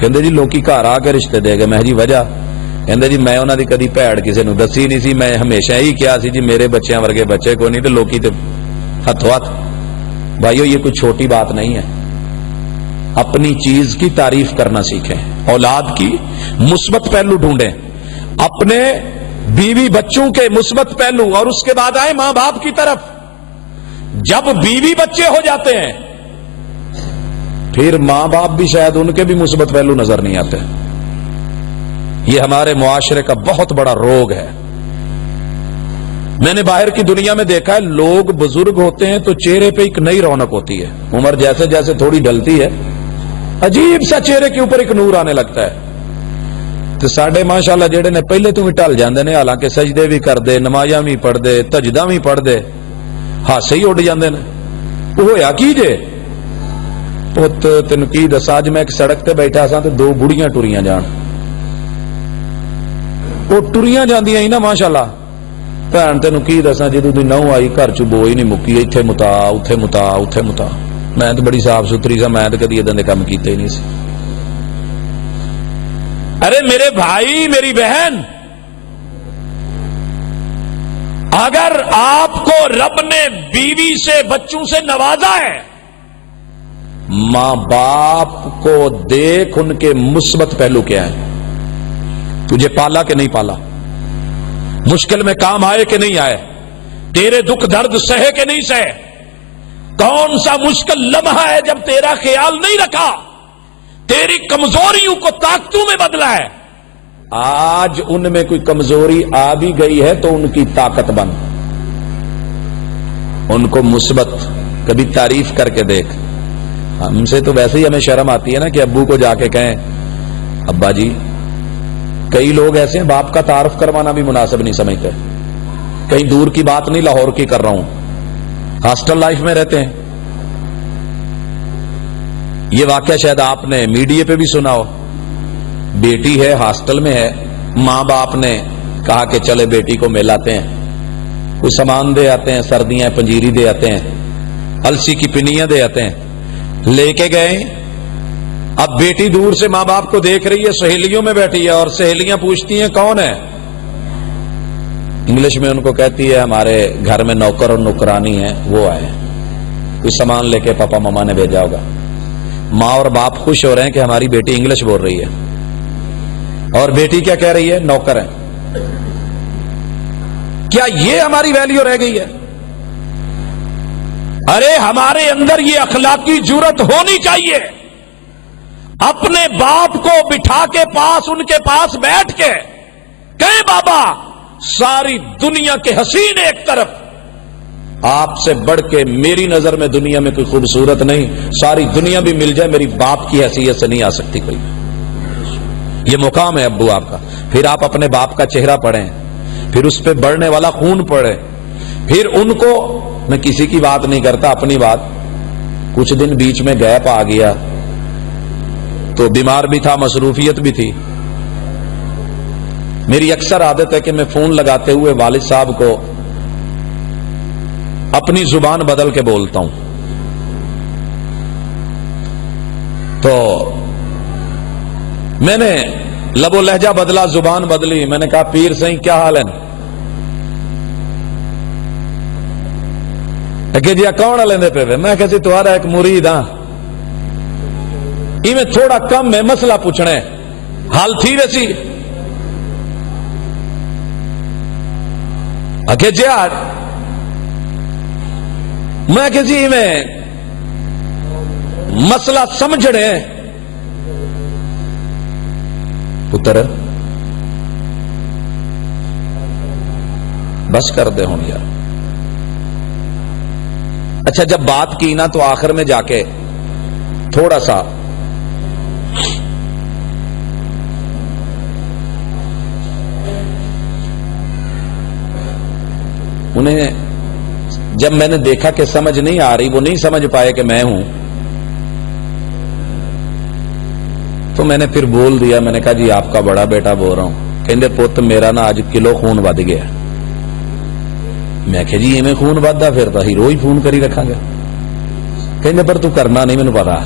کہندے جی لوکی گھر آ کے رشتے دے گئے۔ میں جی وجہ؟ کہندے جی میں انہاں دی کدی بھیڑ کسے نوں دسی نہیں سی، میں ہمیشہ ہی کیا سی جی میرے بچیاں ورگے بچے کوئی نہیں، تے لوکی تے ہتھوں ہاتھ۔ بھائیو یہ کوئی چھوٹی بات نہیں ہے، اپنی چیز کی تعریف کرنا سیکھیں، اولاد کی مثبت پہلو ڈھونڈیں۔ اپنے بیوی بچوں کے مثبت پہلو اور اس کے بعد آئے ماں باپ کی طرف. جب بیوی بچے ہو جاتے ہیں پھر ماں باپ بھی شاید ان کے بھی مثبت پہلو نظر نہیں آتے. یہ ہمارے معاشرے کا بہت بڑا روگ ہے. میں نے باہر کی دنیا میں دیکھا ہے لوگ بزرگ ہوتے ہیں تو چہرے پہ ایک نئی رونق ہوتی ہے. عمر جیسے جیسے تھوڑی ڈلتی ہے عجیب سا چہرے کے اوپر ایک نور آنے لگتا ہے. تو ساڈے ماشاءاللہ جڑے نے پہلے تو بھی ٹل جاندے نے, حالانکہ سجدے بھی کر دے, نمازاں بھی پڑھ دے, تہجداں بھی پڑھ دے, ہاسے ہی اڈ جاندے نے. ہویا کی جے پت تینوں کی دساں, اج میں ایک سڑک تے بیٹھا سا تے دو بڑھیاں ٹریاں جان. وہ ٹریاں جاندیاں ہی نا ماشاءاللہ. بھن تینوں کی دساں جدوں دی نہوں آئی گھر چ بو ہی نہیں مکی, ایتھے متا اوتھے متا اوتھے متا. میں تو بڑی صاف ستھری سا, میں تو کدی اداں دے کام کیتے ہی نہیں سی. ارے میرے بھائی میری بہن, اگر آپ کو رب نے بیوی سے بچوں سے نوازا ہے, ماں باپ کو دیکھ ان کے مثبت پہلو کیا ہے. تجھے پالا کہ نہیں پالا, مشکل میں کام آئے کہ نہیں آئے, تیرے دکھ درد سہے کہ نہیں سہے, کون سا مشکل لمحہ ہے جب تیرا خیال نہیں رکھا, تیری کمزوریوں کو طاقتوں میں بدلا ہے. آج ان میں کوئی کمزوری آ بھی گئی ہے تو ان کی طاقت بن, ان کو مثبت کبھی تعریف کر کے دیکھ. ہم سے تو ویسے ہی ہمیں شرم آتی ہے نا کہ ابو کو جا کے کہیں ابا جی. کئی لوگ ایسے ہیں باپ کا تعارف کروانا بھی مناسب نہیں سمجھتے. کہیں دور کی بات نہیں, لاہور کی کر رہا ہوں, ہاسٹل لائف میں رہتے ہیں. یہ واقعہ شاید آپ نے میڈیا پہ بھی سنا ہو. بیٹی ہے ہاسٹل میں ہے, ماں باپ نے کہا کہ چلے بیٹی کو ملاتے ہیں, کوئی سامان دے آتے ہیں, سردیاں پنجیری دے آتے ہیں, السی کی پنیاں دے آتے ہیں, لے کے گئے. اب بیٹی دور سے ماں باپ کو دیکھ رہی ہے, سہیلیوں میں بیٹھی ہے, اور سہیلیاں پوچھتی ہیں کون ہے. انگلش میں ان کو کہتی ہے ہمارے گھر میں نوکر اور نوکرانی ہے, وہ آئے, کوئی سامان لے کے پاپا ماما نے بھیجا ہوگا. ماں اور باپ خوش ہو رہے ہیں کہ ہماری بیٹی انگلش بول رہی ہے, اور بیٹی کیا کہہ رہی ہے, نوکر ہے. کیا یہ ہماری ویلیو رہ گئی ہے؟ ارے ہمارے اندر یہ اخلاقی جرت ہونی چاہیے, اپنے باپ کو بٹھا کے پاس, ان کے پاس بیٹھ کے کہے بابا ساری دنیا کے حسین ایک طرف, آپ سے بڑھ کے میری نظر میں دنیا میں کوئی خوبصورت نہیں, ساری دنیا بھی مل جائے میری باپ کی حیثیت سے نہیں آ سکتی کوئی. یہ مقام ہے ابو آپ کا. پھر آپ اپنے باپ کا چہرہ پڑھیں, پھر اس پہ بڑھنے والا خون پڑھیں, پھر ان کو, میں کسی کی بات نہیں کرتا, اپنی بات, کچھ دن بیچ میں گیپ آ گیا تو بیمار بھی تھا, مصروفیت بھی تھی. میری اکثر عادت ہے کہ میں فون لگاتے ہوئے والد صاحب کو اپنی زبان بدل کے بولتا ہوں. تو میں نے لب و لہجہ بدلا, زبان بدلی. میں نے کہا پیر سہیں کیا حال ہے, کہ جی کون لیندے پہ, میں کہا جی تمہارا ایک مرید ہاں, میں تھوڑا کم ہے, مسئلہ پوچھنے, حال تھی ویسی. کہ جی یار میں کہ جی میں مسئلہ سمجھنے پتر بس کر دے ہوں یار. اچھا جب بات کی نا تو آخر میں جا کے تھوڑا سا انہیں, جب میں نے دیکھا کہ سمجھ نہیں آ رہی, وہ نہیں سمجھ پائے کہ میں ہوں, تو میں نے پھر بول دیا. میں نے کہا جی آپ کا بڑا بیٹا بول رہا ہوں. کہندے پوت میرا نا آج کلو خون ود گیا. میں کہ جی میں خون وددا پھر تو ہی روز فون کری رکھا گا. کہندے پر تو کرنا نہیں, مینوں پتا,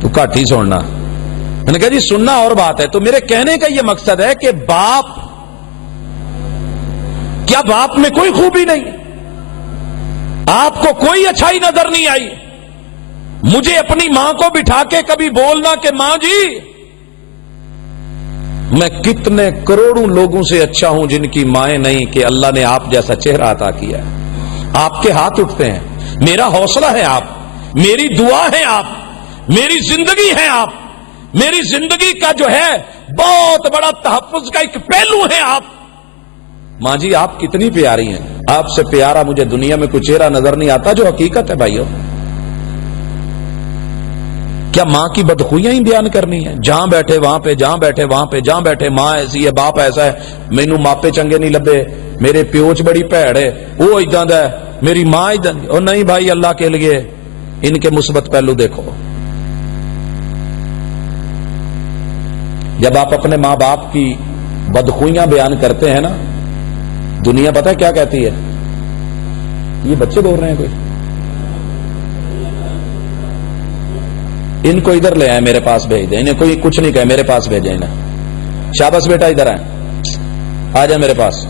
تو گھٹ ہی سننا. میں نے کہا جی سننا اور بات ہے. تو میرے کہنے کا یہ مقصد ہے کہ باپ, کیا باپ میں کوئی خوبی نہیں, آپ کو کوئی اچھائی نظر نہیں آئی؟ مجھے اپنی ماں کو بٹھا کے کبھی بولنا کہ ماں جی میں کتنے کروڑوں لوگوں سے اچھا ہوں جن کی مائیں نہیں کہ اللہ نے آپ جیسا چہرہ عطا کیا ہے. آپ کے ہاتھ اٹھتے ہیں. میرا حوصلہ ہے آپ, میری دعا ہے آپ, میری زندگی ہے آپ, میری زندگی کا جو ہے بہت بڑا تحفظ کا ایک پہلو ہے آپ. ماں جی آپ کتنی پیاری ہیں, آپ سے پیارا مجھے دنیا میں کوئی چہرہ نظر نہیں آتا, جو حقیقت ہے بھائیو. کیا ماں کی بدخویاں ہی بیان کرنی ہے؟ جہاں بیٹھے وہاں پہ, جہاں بیٹھے وہاں پہ, جہاں بیٹھے ماں ایسی ہے, باپ ایسا ہے, مینوں ماپے چنگے نہیں لبے, میرے پیوچ بڑی بھیڑ ہے, وہ اداں دا ہے, میری ماں اداں دی. اور نہیں بھائی, اللہ کے لیے ان کے مثبت پہلو دیکھو. جب آپ اپنے ماں باپ کی بدخویاں بیان کرتے ہیں نا, دنیا پتہ ہے کیا کہتی ہے؟ یہ بچے بول رہے ہیں کوئی, ان کو ادھر لے آئے میرے پاس بھیج دیں, انہیں کوئی کچھ نہیں کہے, میرے پاس بھیجیں انہیں. شاباش بیٹا ادھر آئے, آ جائے میرے پاس.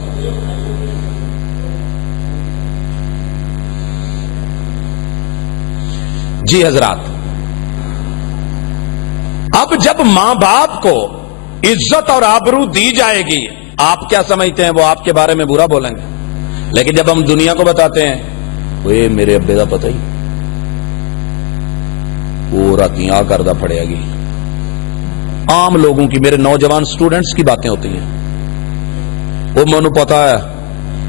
جی حضرات, اب جب ماں باپ کو عزت اور آبرو دی جائے گی, آپ کیا سمجھتے ہیں وہ آپ کے بارے میں برا بولیں گے؟ لیکن جب ہم دنیا کو بتاتے ہیں, وہ میرے ابے دا پتہ ہی وہ راتی آ کردہ پڑے گی. عام لوگوں کی, میرے نوجوان سٹوڈنٹس کی باتیں ہوتی ہیں, وہ مجھے پتا ہے.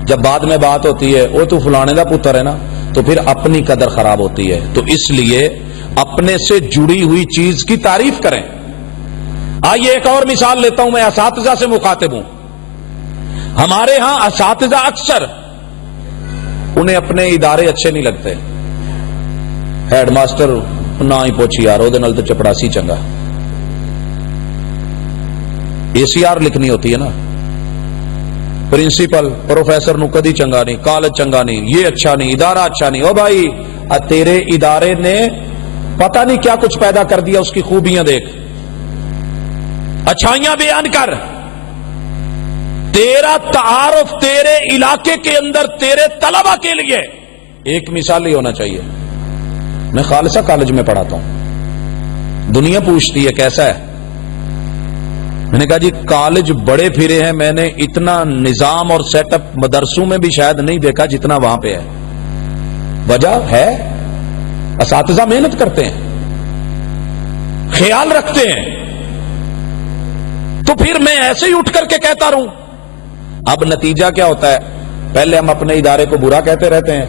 جب بعد میں بات ہوتی ہے وہ تو فلانے دا پتر ہے نا, تو پھر اپنی قدر خراب ہوتی ہے. تو اس لیے اپنے سے جڑی ہوئی چیز کی تعریف کریں. آئیے ایک اور مثال لیتا ہوں, میں اساتذہ سے مخاطب ہوں. ہمارے ہاں اساتذہ اکثر انہیں اپنے ادارے اچھے نہیں لگتے. ہیڈ ماسٹر نہ ہی پوچھی یار, وہ تو چپڑاسی چنگا. ACR لکھنی ہوتی ہے نا, پرنسپل پروفیسر نو کدی چنگا نہیں, کالج چنگا نہیں, یہ اچھا نہیں, ادارہ اچھا نہیں. او بھائی, تیرے ادارے نے پتہ نہیں کیا کچھ پیدا کر دیا, اس کی خوبیاں دیکھ, اچھائیاں بیان کر. تیرا تعارف تیرے علاقے کے اندر تیرے طلبہ کے لیے ایک مثال ہی ہونا چاہیے. میں خالصہ کالج میں پڑھاتا ہوں, دنیا پوچھتی ہے کیسا ہے. میں نے کہا جی کالج بڑے پھرے ہیں, میں نے اتنا نظام اور سیٹ اپ مدرسوں میں بھی شاید نہیں دیکھا جتنا وہاں پہ ہے. وجہ ہے اساتذہ محنت کرتے ہیں, خیال رکھتے ہیں. تو پھر میں ایسے ہی اٹھ کر کے کہتا رہوں. اب نتیجہ کیا ہوتا ہے, پہلے ہم اپنے ادارے کو برا کہتے رہتے ہیں,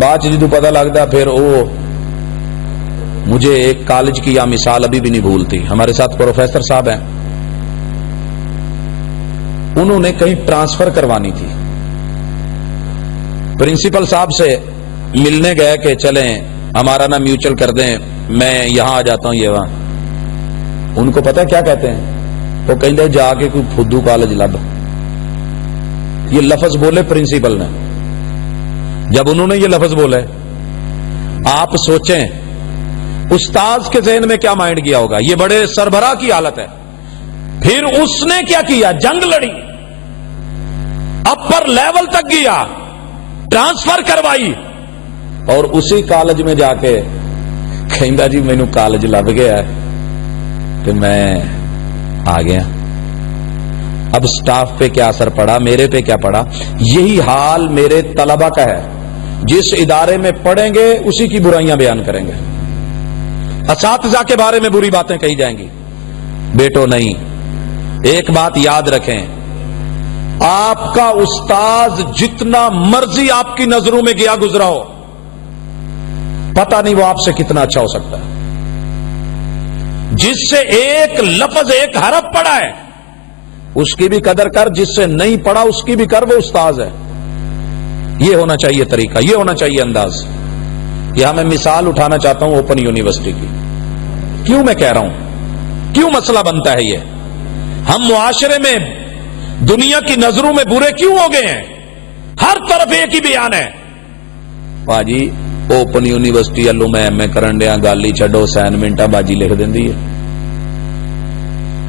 بعد جدو پتہ لگتا پھر وہ. مجھے ایک کالج کی یا مثال ابھی بھی نہیں بھولتی. ہمارے ساتھ پروفیسر صاحب ہیں, انہوں نے کہیں ٹرانسفر کروانی تھی. پرنسپل صاحب سے ملنے گئے کہ چلیں ہمارا نا میوچل کر دیں, میں یہاں آ جاتا ہوں, یہ وہاں. ان کو پتہ ہے کیا کہتے ہیں, وہ کہیں دے جا کے کوئی فدو کالج لب. یہ لفظ بولے پرنسپل نے. جب انہوں نے یہ لفظ بولے, آپ سوچیں استاذ کے ذہن میں کیا مائنڈ کیا ہوگا. یہ بڑے سربراہ کی حالت ہے. پھر اس نے کیا کیا, جنگ لڑی, اپر لیول تک گیا, ٹرانسفر کروائی, اور اسی کالج میں جا کے کہندا جی مینوں کالج لب گیا ہے کہ میں آ گیا. اب سٹاف پہ کیا اثر پڑا, میرے پہ کیا پڑا. یہی حال میرے طلبہ کا ہے. جس ادارے میں پڑھیں گے اسی کی برائیاں بیان کریں گے. اساتذہ کے بارے میں بری باتیں کہی جائیں گی. بیٹو نہیں, ایک بات یاد رکھیں, آپ کا استاذ جتنا مرضی آپ کی نظروں میں گیا گزرا ہو, پتہ نہیں وہ آپ سے کتنا اچھا ہو سکتا ہے. جس سے ایک لفظ ایک حرف پڑا ہے اس کی بھی قدر کر, جس سے نہیں پڑا اس کی بھی کر, وہ استاذ ہے. یہ ہونا چاہیے طریقہ, یہ ہونا چاہیے انداز. یہاں میں مثال اٹھانا چاہتا ہوں اوپن یونیورسٹی کی. کیوں میں کہہ رہا ہوں, کیوں مسئلہ بنتا ہے یہ. ہم معاشرے میں دنیا کی نظروں میں برے کیوں ہو گئے ہیں؟ ہر طرف ایک ہی بیان ہے, باجی اوپن یونیورسٹی الو میں ایم اے کرن دیا, گالی چھڈو, اسائنمنٹا باجی لکھ دیندی ہے.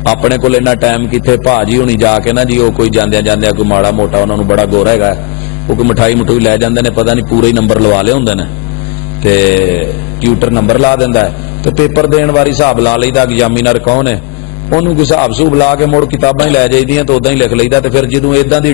اپنے کو لینا ٹائم کتنے, بھاجی ہونی جا کے نا جی وہ کوئی جاندیا جاندیا کوئی ماڑا موٹا انہوں نے بڑا گورا ہے, وہ کوئی مٹھائی مٹھوئی لے جاندے نے, پتہ نہیں پورے ہی نمبر لوا لے ہوندے نے, تے ٹیوٹر نمبر لا دیندا ہے, تو پیپر دین واری حساب لا لئیدا ایگزامینر کون ہے, ਉਹਨੂੰ ਕੋਈ ਹਿਸਾਬ ਸੂਬ ਲਾ ਕੇ ਮੁੜ ਕਿਤਾਬਾਂ ਹੀ ਲੈ ਜਾਈਦੀਆਂ تو ਉਦਾਂ ਹੀ ਲਿਖ ਲਈਦਾ ਤੇ ਫਿਰ ਜਦੋਂ ਇਦਾਂ ਦੀ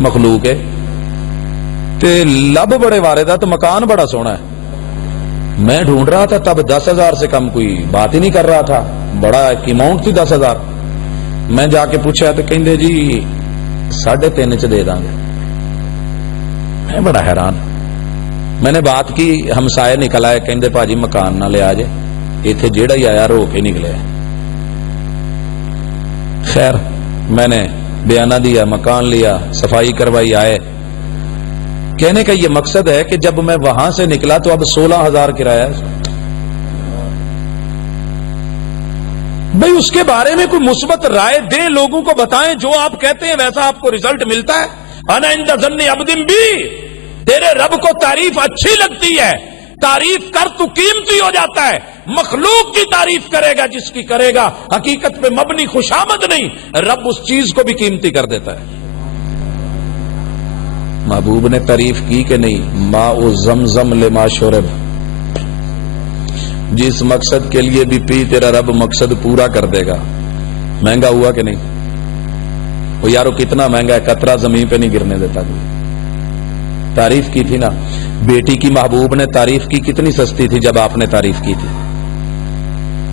مخلوق ہے تے لب بڑے واردا تو مکان بڑا سونا ہے. میں ڈھونڈ رہا تھا تب 10,000 سے کم کوئی بات ہی نہیں کر رہا تھا, بڑا ایک اماؤنٹ تھی 10,000. میں جا کے پوچھا تو کہندے جی 3.5 چ دے داں گے. میں بڑا حیران, میں نے بات کی, ہمسائے نکل آئے, کہندے پاجی مکان نہ لے آ جے, ایتھے جیڑا ہی آیا رو کے نکلے. خیر میں نے بیانہ دیا, مکان لیا, صفائی کروائی, آئے. کہنے کا یہ مقصد ہے کہ جب میں وہاں سے نکلا تو اب 16,000 کرایہ ہے. بھئی اس کے بارے میں کوئی مثبت رائے دیں, لوگوں کو بتائیں, جو آپ کہتے ہیں ویسا آپ کو رزلٹ ملتا ہے. انا عند ظن عبد بی, تیرے رب کو تعریف اچھی لگتی ہے, تعریف کر تو قیمتی ہو جاتا ہے. مخلوق کی تعریف کرے گا جس کی کرے گا, حقیقت پہ مبنی خوشامد نہیں, رب اس چیز کو بھی قیمتی کر دیتا ہے. محبوب نے تعریف کی کہ نہیں؟ ماء زمزم لما شرب, جس مقصد کے لیے بھی پی تیرا رب مقصد پورا کر دے گا. مہنگا ہوا کہ نہیں؟ وہ یارو کتنا مہنگا ہے, قطرہ زمین پہ نہیں گرنے دیتا. تعریف کی تھی نا بیٹی کی, محبوب نے تعریف کی, کتنی سستی تھی جب آپ نے تعریف کی تھی.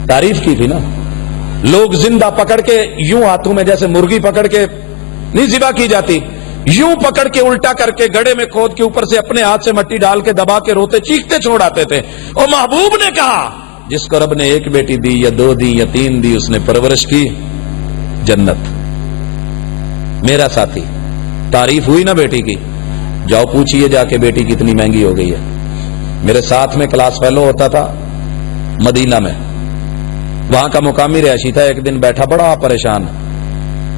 تعریف کی تھی نا. لوگ زندہ پکڑ کے یوں ہاتھوں میں جیسے مرغی پکڑ کے نہیں ذبح کی جاتی, یوں پکڑ کے الٹا کر کے گڑے میں کھود کے اوپر سے اپنے ہاتھ سے مٹی ڈال کے دبا کے روتے چیختے چھوڑ آتے تھے. اور محبوب نے کہا جس کو رب نے 1 بیٹی دی یا 2 دی یا 3 دی, اس نے پرورش کی جنت. میرا ساتھی, تعریف ہوئی نا بیٹی کی, جاؤ پوچھئے جا کے بیٹی کتنی مہنگی ہو گئی ہے. میرے ساتھ میں کلاس فیلو ہوتا تھا مدینہ میں, وہاں کا مقامی رہائشی تھا. ایک دن بیٹھا بڑا پریشان,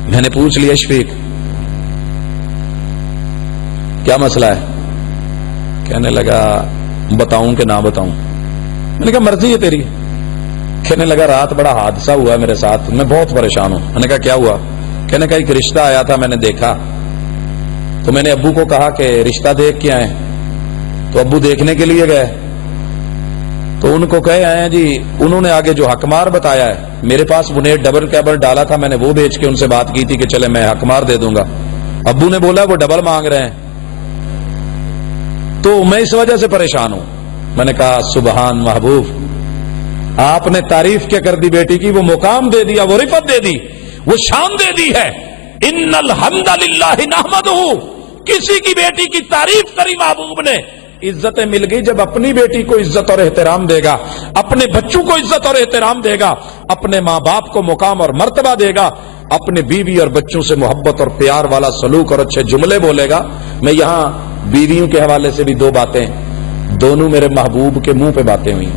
میں نے پوچھ لیا شفیق کیا مسئلہ ہے؟ کہنے لگا بتاؤں کہ نہ بتاؤں؟ میں نے کہا مرضی ہے تیری. کہنے لگا رات بڑا حادثہ ہوا ہے میرے ساتھ, میں بہت پریشان ہوں. میں نے کہا کیا ہوا؟ کہنے کا ایک رشتہ آیا تھا, میں نے دیکھا تو میں نے ابو کو کہا کہ رشتہ دیکھ کے آئیں. تو ابو دیکھنے کے لیے گئے تو ان کو کہے آئے ہیں جی, انہوں نے آگے جو حکمار بتایا ہے, میرے پاس وہ ڈبل کیبل ڈالا تھا, میں نے وہ بیچ کے ان سے بات کی تھی کہ چلے میں حکمار دے دوں گا. ابو نے بولا وہ ڈبل مانگ رہے ہیں, تو میں اس وجہ سے پریشان ہوں. میں نے کہا سبحان محبوب, آپ نے تعریف کیا کر دی بیٹی کی, وہ مقام دے دیا, وہ رفت دے دی, وہ شان دے دی ہے. ان الحمد للہ نحمدہ, کسی کی بیٹی کی تعریف کری محبوب نے, عزتیں مل گئی. جب اپنی بیٹی کو عزت اور احترام دے گا, اپنے بچوں کو عزت اور احترام دے گا, اپنے ماں باپ کو مقام اور مرتبہ دے گا, اپنے بیوی اور بچوں سے محبت اور پیار والا سلوک اور اچھے جملے بولے گا. میں یہاں بیویوں کے حوالے سے بھی 2 باتیں, دونوں میرے محبوب کے منہ پہ باتیں ہوئی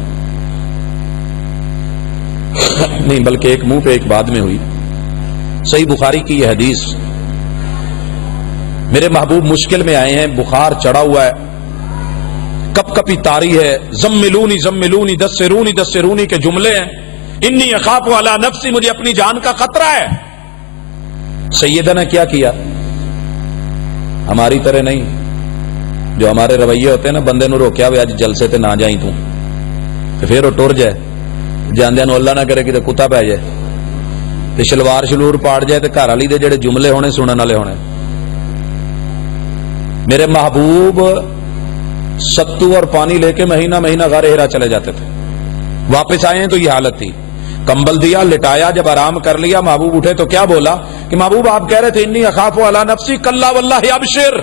نہیں بلکہ ایک منہ پہ ایک بعد میں ہوئی. صحیح بخاری کی یہ حدیث, میرے محبوب مشکل میں آئے ہیں, بخار چڑھا ہوا ہے, کپ کپی تاری ہے, زملونی زملونی دسرونی دسرونی کے جملے ہیں, انی اخاف علی نفسی, مجھے اپنی جان کا خطرہ ہے. سیدہ نے کیا کیا؟ ہماری طرح نہیں, جو ہمارے رویے ہوتے ہیں نا, بندے نو روکیا ہوئے اج جلسے تے نہ جائیں تو پھر وہ ٹر جائے, جاندیاں نو اللہ نہ کرے کہ کتا پہ جائے, تے شلوار شلور پاڑ جائے, تے گھر والی دے جڑے جملے ہونے سنن والے ہونے. میرے محبوب ستو اور پانی لے کے مہینہ مہینہ غار ہرا چلے جاتے تھے, واپس آئے ہیں تو یہ حالت تھی. کمبل دیا, لٹایا, جب آرام کر لیا, محبوب اٹھے تو کیا بولا کہ محبوب آپ کہہ رہے تھے انی اخاف علی نفسی, کلا واللہ ابشر,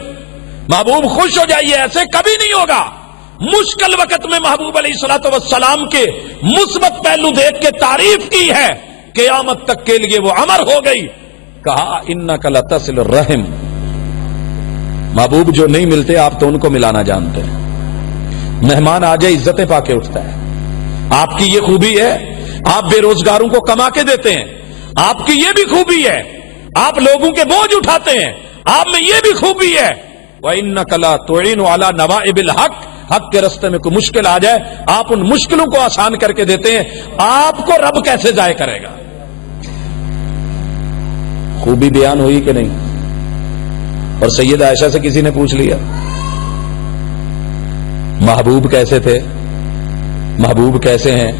محبوب خوش ہو جائیے, ایسے کبھی نہیں ہوگا. مشکل وقت میں محبوب علیہ الصلوۃ والسلام کے مثبت پہلو دیکھ کے تعریف کی ہے, قیامت تک کے لیے وہ امر ہو گئی. کہا انک لتصل الرحم, محبوب جو نہیں ملتے آپ تو ان کو ملانا جانتے ہیں. مہمان آ جائے عزتیں پا کے اٹھتا ہے. آپ کی یہ خوبی ہے, آپ بے روزگاروں کو کما کے دیتے ہیں, آپ کی یہ بھی خوبی ہے, آپ لوگوں کے بوجھ اٹھاتے ہیں, آپ میں یہ بھی خوبی ہے. وَإِنَّكَ لَا تُعِينُ عَلَى نَوَائِبِ الْحَقِّ, حق کے رستے میں کوئی مشکل آ جائے آپ ان مشکلوں کو آسان کر کے دیتے ہیں. آپ کو رب کیسے ضائع کرے گا؟ خوبی بیان ہوئی کہ نہیں؟ اور سید عائشہ سے کسی نے پوچھ لیا محبوب کیسے تھے, محبوب کیسے ہیں؟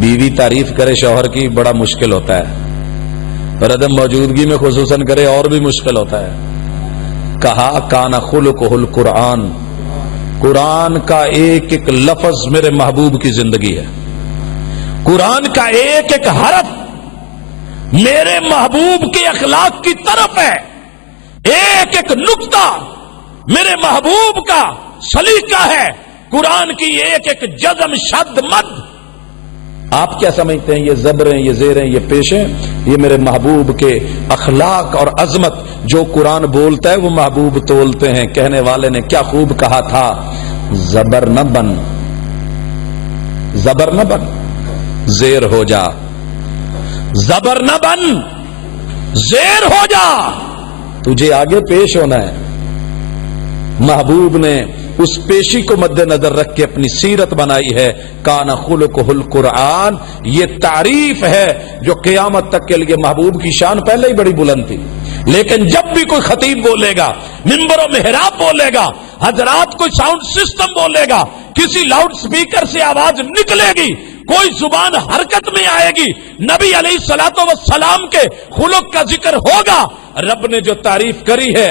بیوی تعریف کرے شوہر کی بڑا مشکل ہوتا ہے, اور عدم موجودگی میں خصوصاً کرے اور بھی مشکل ہوتا ہے. کہا کانا خلقہ القرآن، قرآن کا ایک ایک لفظ میرے محبوب کی زندگی ہے، قرآن کا ایک ایک حرف میرے محبوب کے اخلاق کی طرف ہے، ایک ایک نقطہ میرے محبوب کا سلیقہ ہے، قرآن کی ایک ایک جزم شد مد۔ آپ کیا سمجھتے ہیں یہ زبریں، یہ زیریں، یہ پیشیں، یہ میرے محبوب کے اخلاق اور عظمت، جو قرآن بولتا ہے وہ محبوب تولتے ہیں۔ کہنے والے نے کیا خوب کہا تھا، زبر نہ بن، زبر نہ بن، زیر ہو جا، زبر نہ بن، زیر ہو جا، تجھے آگے پیش ہونا ہے۔ محبوب نے اس پیشی کو مد نظر رکھ کے اپنی سیرت بنائی ہے، کانا خلقہ القرآن۔ یہ تعریف ہے جو قیامت تک کے لیے محبوب کی شان پہلے ہی بڑی بلند تھی، لیکن جب بھی کوئی خطیب بولے گا، منبر و محراب بولے گا، حضرات کوئی ساؤنڈ سسٹم بولے گا، کسی لاؤڈ سپیکر سے آواز نکلے گی، کوئی زبان حرکت میں آئے گی، نبی علیہ الصلوۃ والسلام کے خلق کا ذکر ہوگا، رب نے جو تعریف کری ہے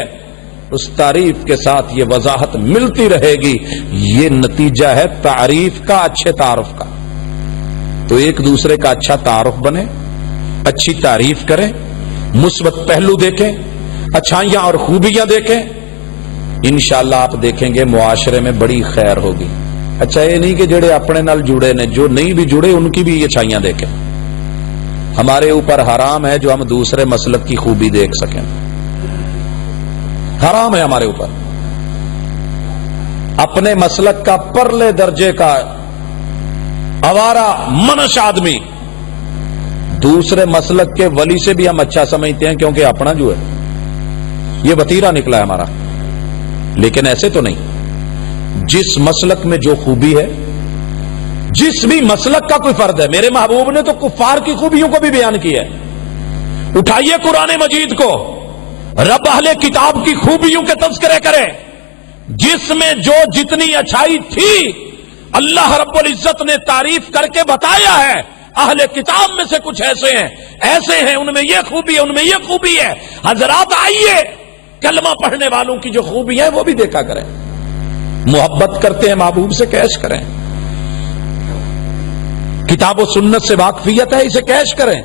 اس تعریف کے ساتھ یہ وضاحت ملتی رہے گی۔ یہ نتیجہ ہے تعریف کا، اچھے تعارف کا۔ تو ایک دوسرے کا اچھا تعارف بنے، اچھی تعریف کریں، مثبت پہلو دیکھیں، اچھائیاں اور خوبیاں دیکھیں، انشاءاللہ آپ دیکھیں گے معاشرے میں بڑی خیر ہوگی۔ اچھا یہ نہیں کہ جڑے اپنے نال جڑے نے، جو نہیں بھی جڑے ان کی بھی یہ اچھائیاں دیکھیں۔ ہمارے اوپر حرام ہے جو ہم دوسرے مسلک کی خوبی دیکھ سکیں، حرام ہے ہمارے اوپر۔ اپنے مسلک کا پرلے درجے کا آوارہ منش آدمی دوسرے مسلک کے ولی سے بھی ہم اچھا سمجھتے ہیں، کیونکہ اپنا جو ہے یہ وتیرہ نکلا ہے ہمارا۔ لیکن ایسے تو نہیں، جس مسلک میں جو خوبی ہے، جس بھی مسلک کا کوئی فرد ہے، میرے محبوب نے تو کفار کی خوبیوں کو بھی بیان کیا ہے۔ اٹھائیے قرآن مجید کو، رب اہل کتاب کی خوبیوں کے تذکرے کرے، جس میں جو جتنی اچھائی تھی اللہ رب العزت نے تعریف کر کے بتایا ہے۔ اہل کتاب میں سے کچھ ایسے ہیں ان میں یہ خوبی ہے، ان میں یہ خوبی ہے۔ حضرات آئیے کلمہ پڑھنے والوں کی جو خوبی ہے وہ بھی دیکھا کریں، محبت کرتے ہیں محبوب سے، کیش کریں، کتاب و سنت سے واقفیت ہے اسے کیش کریں،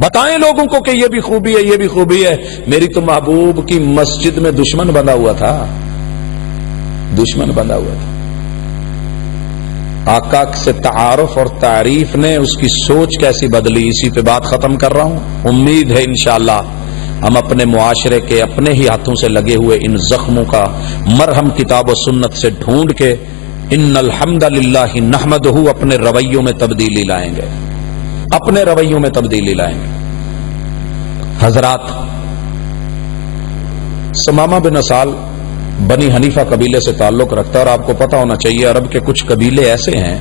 بتائیں لوگوں کو کہ یہ بھی خوبی ہے، یہ بھی خوبی ہے۔ میری تو محبوب کی مسجد میں دشمن بندھا ہوا تھا، دشمن بندھا ہوا تھا۔ آقا سے تعارف اور تعریف نے اس کی سوچ کیسی بدلی، اسی پہ بات ختم کر رہا ہوں۔ امید ہے انشاءاللہ ہم اپنے معاشرے کے اپنے ہی ہاتھوں سے لگے ہوئے ان زخموں کا مرہم کتاب و سنت سے ڈھونڈ کے ان الحمد للہ نحمدہ اپنے رویوں میں تبدیلی لائیں گے، اپنے رویوں میں تبدیلی لائیں گے۔ حضرات، سمامہ بن اسال بنی حنیفہ قبیلے سے تعلق رکھتا ہے، اور آپ کو پتا ہونا چاہیے عرب کے کچھ قبیلے ایسے ہیں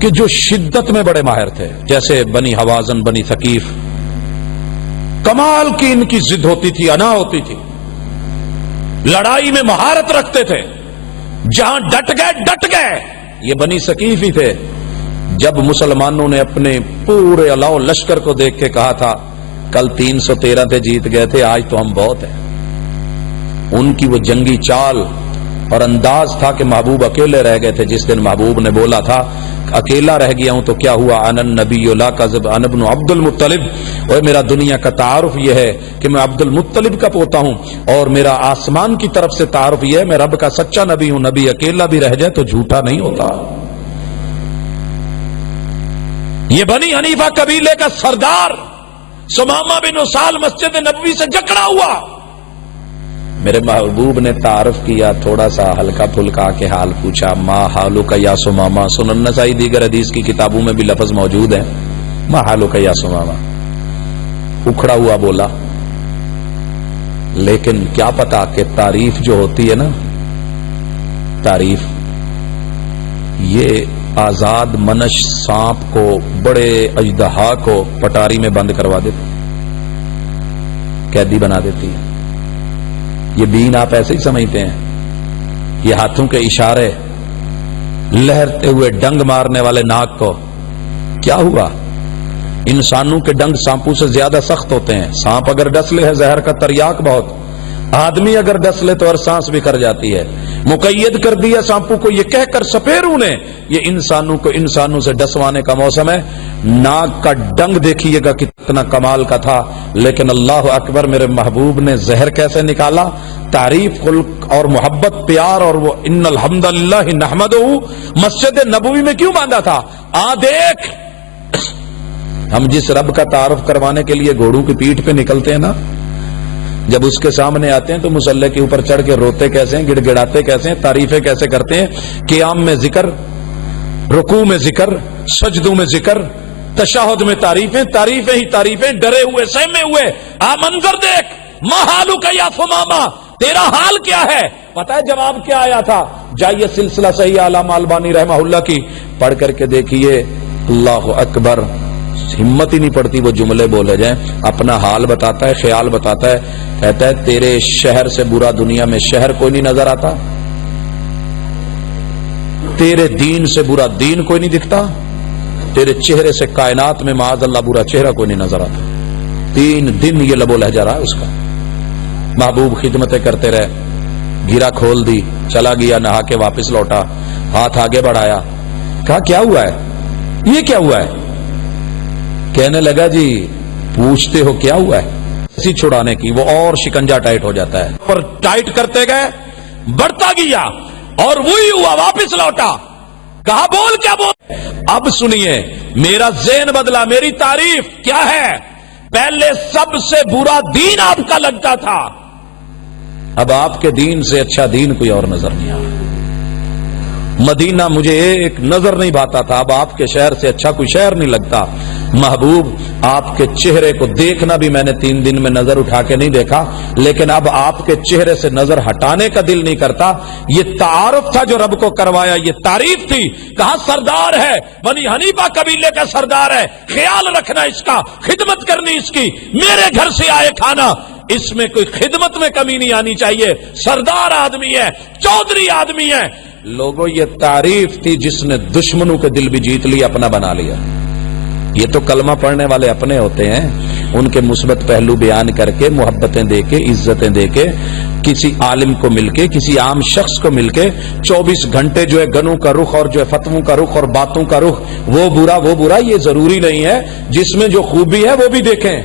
کہ جو شدت میں بڑے ماہر تھے، جیسے بنی حوازن، بنی ثقیف، کمال کی ان کی ضد ہوتی تھی، انا ہوتی تھی، لڑائی میں مہارت رکھتے تھے، جہاں ڈٹ گئے۔ یہ بنی ثقیف ہی تھے جب مسلمانوں نے اپنے پورے الاؤ لشکر کو دیکھ کے کہا تھا کل 313 تھے جیت گئے تھے، آج تو ہم بہت ہیں۔ ان کی وہ جنگی چال اور انداز تھا کہ محبوب اکیلے رہ گئے تھے۔ جس دن محبوب نے بولا تھا اکیلا رہ گیا ہوں تو کیا ہوا، انا النبی لا کذب انا ابن عبد المطلب، اور میرا دنیا کا تعارف یہ ہے کہ میں عبد المطلب کا پوتا ہوں، اور میرا آسمان کی طرف سے تعارف یہ ہے میں رب کا سچا نبی ہوں۔ نبی اکیلا بھی رہ جائے تو جھوٹا نہیں ہوتا۔ یہ بنی حنیفہ قبیلے کا سردار سمامہ بن اسال مسجد نبوی سے جکڑا ہوا۔ میرے محبوب نے تعارف کیا، تھوڑا سا ہلکا پھلکا کے حال پوچھا، ما حالک یا سمامہ۔ سنن نسائی دیگر حدیث کی کتابوں میں بھی لفظ موجود ہے، ما حالک یا سمامہ۔ اکھڑا ہوا بولا، لیکن کیا پتا کہ تعریف جو ہوتی ہے نا، تعریف یہ آزاد منش سانپ کو، بڑے اژدہا کو پٹاری میں بند کروا دیتی، قیدی بنا دیتی ہے۔ یہ دین آپ ایسے ہی سمجھتے ہیں، یہ ہاتھوں کے اشارے، لہرتے ہوئے ڈنگ مارنے والے ناک کو کیا ہوا؟ انسانوں کے ڈنگ سانپوں سے زیادہ سخت ہوتے ہیں۔ سانپ اگر ڈس لے ہے زہر کا تریاک بہت، آدمی اگر ڈس لے تو ہر سانس بکھر جاتی ہے. مقید کر دیا سانپوں کو یہ کہہ کر سپیروں نے یہ انسانوں کو انسانوں سے ڈسوانے کا موسم ہے. ناک کا ڈنگ دیکھیے گا کتنا کمال کا تھا، لیکن اللہ اکبر میرے محبوب نے زہر کیسے نکالا. تعریف، خلق اور محبت، پیار، اور وہ ان الحمدللہ نحمدہ مسجد نبوی میں کیوں باندھا تھا؟ دیکھ، ہم جس رب کا تعارف کروانے کے لیے گھوڑوں کی پیٹھ پہ نکلتے ہیں نا، جب اس کے سامنے آتے ہیں تو مصلی کے اوپر چڑھ کے روتے کیسے ہیں، گڑ گڑاتے کیسے ہیں، تعریفیں کیسے کرتے ہیں. قیام میں ذکر، رکوع میں ذکر، سجدوں میں ذکر، تشہد میں تعریفیں، تعریفیں ہی تعریفیں، ڈرے ہوئے سہمے ہوئے. منظر دیکھ، ما حالک یا ثمامہ، تیرا حال کیا ہے؟ پتہ ہے جواب کیا آیا تھا؟ جائیے سلسلہ صحیح علامہ البانی رحمہ اللہ کی پڑھ کر کے دیکھیے. اللہ اکبر، ہمت ہی نہیں پڑتی وہ جملے بولے جائیں. اپنا حال بتاتا ہے، خیال بتاتا ہے. کہتا ہے تیرے شہر سے برا دنیا میں شہر کوئی نہیں نظر آتا، تیرے دین سے برا دین کوئی نہیں دکھتا، تیرے چہرے سے کائنات میں معاذ اللہ برا چہرہ کوئی نہیں نظر آتا. 3 دن یہ لب و لہجہ رہا اس کا. محبوب خدمتیں کرتے رہے، گھیرا کھول دی، چلا گیا، نہا کے واپس لوٹا، ہاتھ آگے بڑھایا، کہا کیا ہوا ہے؟ یہ کیا ہوا ہے؟ کہنے لگا جی پوچھتے ہو کیا ہوا ہے؟ اسی چھڑانے کی وہ اور شکنجا ٹائٹ ہو جاتا ہے. پر ٹائٹ کرتے گئے، بڑھتا گیا، اور وہی ہوا، واپس لوٹا. کہا بول کیا بول. اب سنیے، میرا ذہن بدلا. میری تعریف کیا ہے؟ پہلے سب سے برا دین آپ کا لگتا تھا، اب آپ کے دین سے اچھا دین کوئی اور نظر نہیں آیا. مدینہ مجھے ایک نظر نہیں بھاتا تھا، اب آپ کے شہر سے اچھا کوئی شہر نہیں لگتا. محبوب آپ کے چہرے کو دیکھنا بھی میں نے 3 دن میں نظر اٹھا کے نہیں دیکھا، لیکن اب آپ کے چہرے سے نظر ہٹانے کا دل نہیں کرتا. یہ تعارف تھا جو رب کو کروایا، یہ تعریف تھی. کہا سردار ہے، بنی حنیفہ قبیلے کا سردار ہے، خیال رکھنا اس کا، خدمت کرنی اس کی. میرے گھر سے آئے کھانا، اس میں کوئی خدمت میں کمی نہیں آنی چاہیے. سردار آدمی ہے، چودھری آدمی ہے. لوگوں یہ تعریف تھی جس نے دشمنوں کے دل بھی جیت لیا، اپنا بنا لیا. یہ تو کلمہ پڑھنے والے اپنے ہوتے ہیں، ان کے مثبت پہلو بیان کر کے، محبتیں دے کے، عزتیں دے کے، کسی عالم کو مل کے، کسی عام شخص کو مل کے 24 گھنٹے جو ہے گنوں کا رخ اور جو ہے فتووں کا رخ اور باتوں کا رخ، وہ برا یہ ضروری نہیں ہے. جس میں جو خوبی ہے وہ بھی دیکھیں.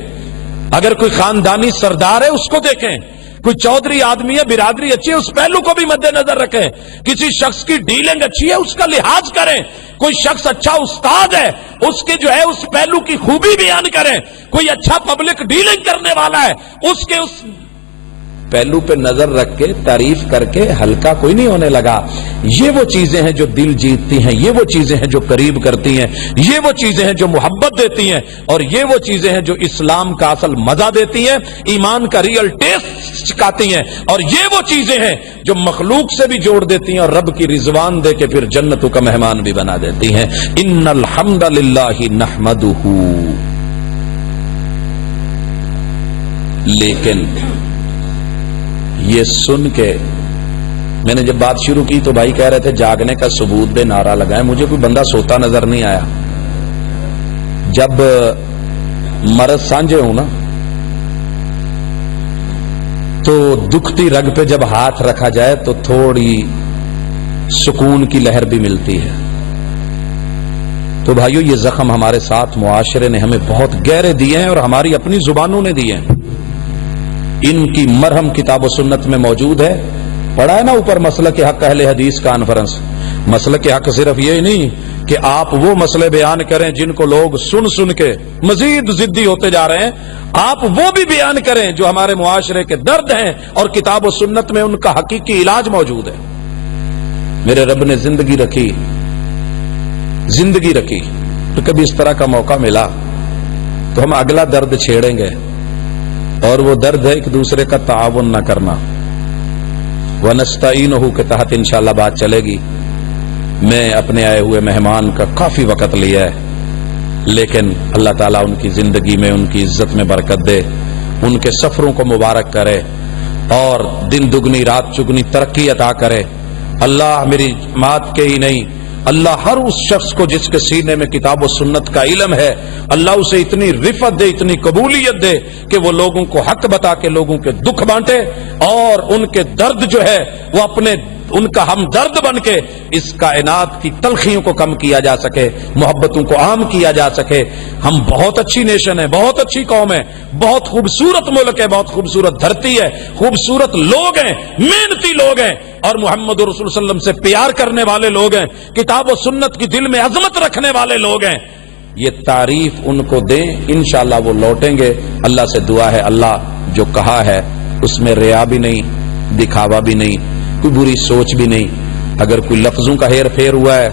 اگر کوئی خاندانی سردار ہے اس کو دیکھیں، کوئی چودھری آدمی ہے، برادری اچھی ہے، اس پہلو کو بھی مد نظر رکھیں. کسی شخص کی ڈیلنگ اچھی ہے، اس کا لحاظ کریں. کوئی شخص اچھا استاد ہے، اس کے جو ہے اس پہلو کی خوبی بیان کریں. کوئی اچھا پبلک ڈیلنگ کرنے والا ہے، اس کے اس پہلو پہ نظر رکھ کے تعریف کر کے ہلکا کوئی نہیں ہونے لگا. یہ وہ چیزیں ہیں جو دل جیتتی ہیں، یہ وہ چیزیں ہیں جو قریب کرتی ہیں، یہ وہ چیزیں ہیں جو محبت دیتی ہیں، اور یہ وہ چیزیں ہیں جو اسلام کا اصل مزہ دیتی ہیں، ایمان کا ریئل ٹیسٹ چکاتی ہیں، اور یہ وہ چیزیں ہیں جو مخلوق سے بھی جوڑ دیتی ہیں اور رب کی رضوان دے کے پھر جنتوں کا مہمان بھی بنا دیتی ہیں. ان الحمد للہ نحمدہ. لیکن یہ سن کے میں نے جب بات شروع کی تو بھائی کہہ رہے تھے جاگنے کا ثبوت دے، نعرہ لگائیں. مجھے کوئی بندہ سوتا نظر نہیں آیا. جب مرض سانجے ہوں نا تو دکھتی رگ پہ جب ہاتھ رکھا جائے تو تھوڑی سکون کی لہر بھی ملتی ہے. تو بھائیو یہ زخم ہمارے ساتھ معاشرے نے ہمیں بہت گہرے دیے ہیں اور ہماری اپنی زبانوں نے دیے ہیں. ان کی مرہم کتاب و سنت میں موجود ہے. پڑھا ہے نا اوپر مسلک حق اہل حدیث کانفرنس. مسلک حق صرف یہ نہیں کہ آپ وہ مسئلے بیان کریں جن کو لوگ سن سن کے مزید ضدی ہوتے جا رہے ہیں، آپ وہ بھی بیان کریں جو ہمارے معاشرے کے درد ہیں اور کتاب و سنت میں ان کا حقیقی علاج موجود ہے. میرے رب نے زندگی رکھی تو کبھی اس طرح کا موقع ملا تو ہم اگلا درد چھیڑیں گے، اور وہ درد ہے ایک دوسرے کا تعاون نہ کرنا. وَنَسْتَعِينُهُ کے تحت انشاءاللہ بات چلے گی. میں اپنے آئے ہوئے مہمان کا کافی وقت لیا ہے، لیکن اللہ تعالیٰ ان کی زندگی میں ان کی عزت میں برکت دے، ان کے سفروں کو مبارک کرے اور دن دگنی رات چگنی ترقی عطا کرے. اللہ میری جماعت کے ہی نہیں اللہ ہر اس شخص کو جس کے سینے میں کتاب و سنت کا علم ہے، اللہ اسے اتنی رفت دے، اتنی قبولیت دے کہ وہ لوگوں کو حق بتا کے لوگوں کے دکھ بانٹے اور ان کے درد جو ہے وہ اپنے ان کا ہمدرد بن کے اس کائنات کی تلخیوں کو کم کیا جا سکے، محبتوں کو عام کیا جا سکے۔ ہم بہت اچھی نیشن ہے، بہت اچھی قوم ہے، بہت خوبصورت ملک ہے، بہت خوبصورت دھرتی ہے، خوبصورت لوگ ہیں، محنتی لوگ ہیں، اور محمد رسول صلی اللہ علیہ وسلم سے پیار کرنے والے لوگ ہیں، کتاب و سنت کی دل میں عظمت رکھنے والے لوگ ہیں۔ یہ تعریف ان کو دیں، انشاءاللہ وہ لوٹیں گے۔ اللہ سے دعا ہے اللہ جو کہا ہے اس میں ریا بھی نہیں، دکھاوا بھی نہیں، کوئی بری سوچ بھی نہیں۔ اگر کوئی لفظوں کا ہیر پھیر ہوا ہے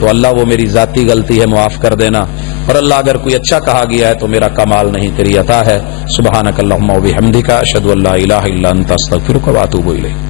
تو اللہ وہ میری ذاتی غلطی ہے، معاف کر دینا، اور اللہ اگر کوئی اچھا کہا گیا ہے تو میرا کمال نہیں، تیری عطا ہے۔ سبحانک اللہم و بحمدک، اشہد ان لا الہ الا انت، استغفرک و اتوب الیک۔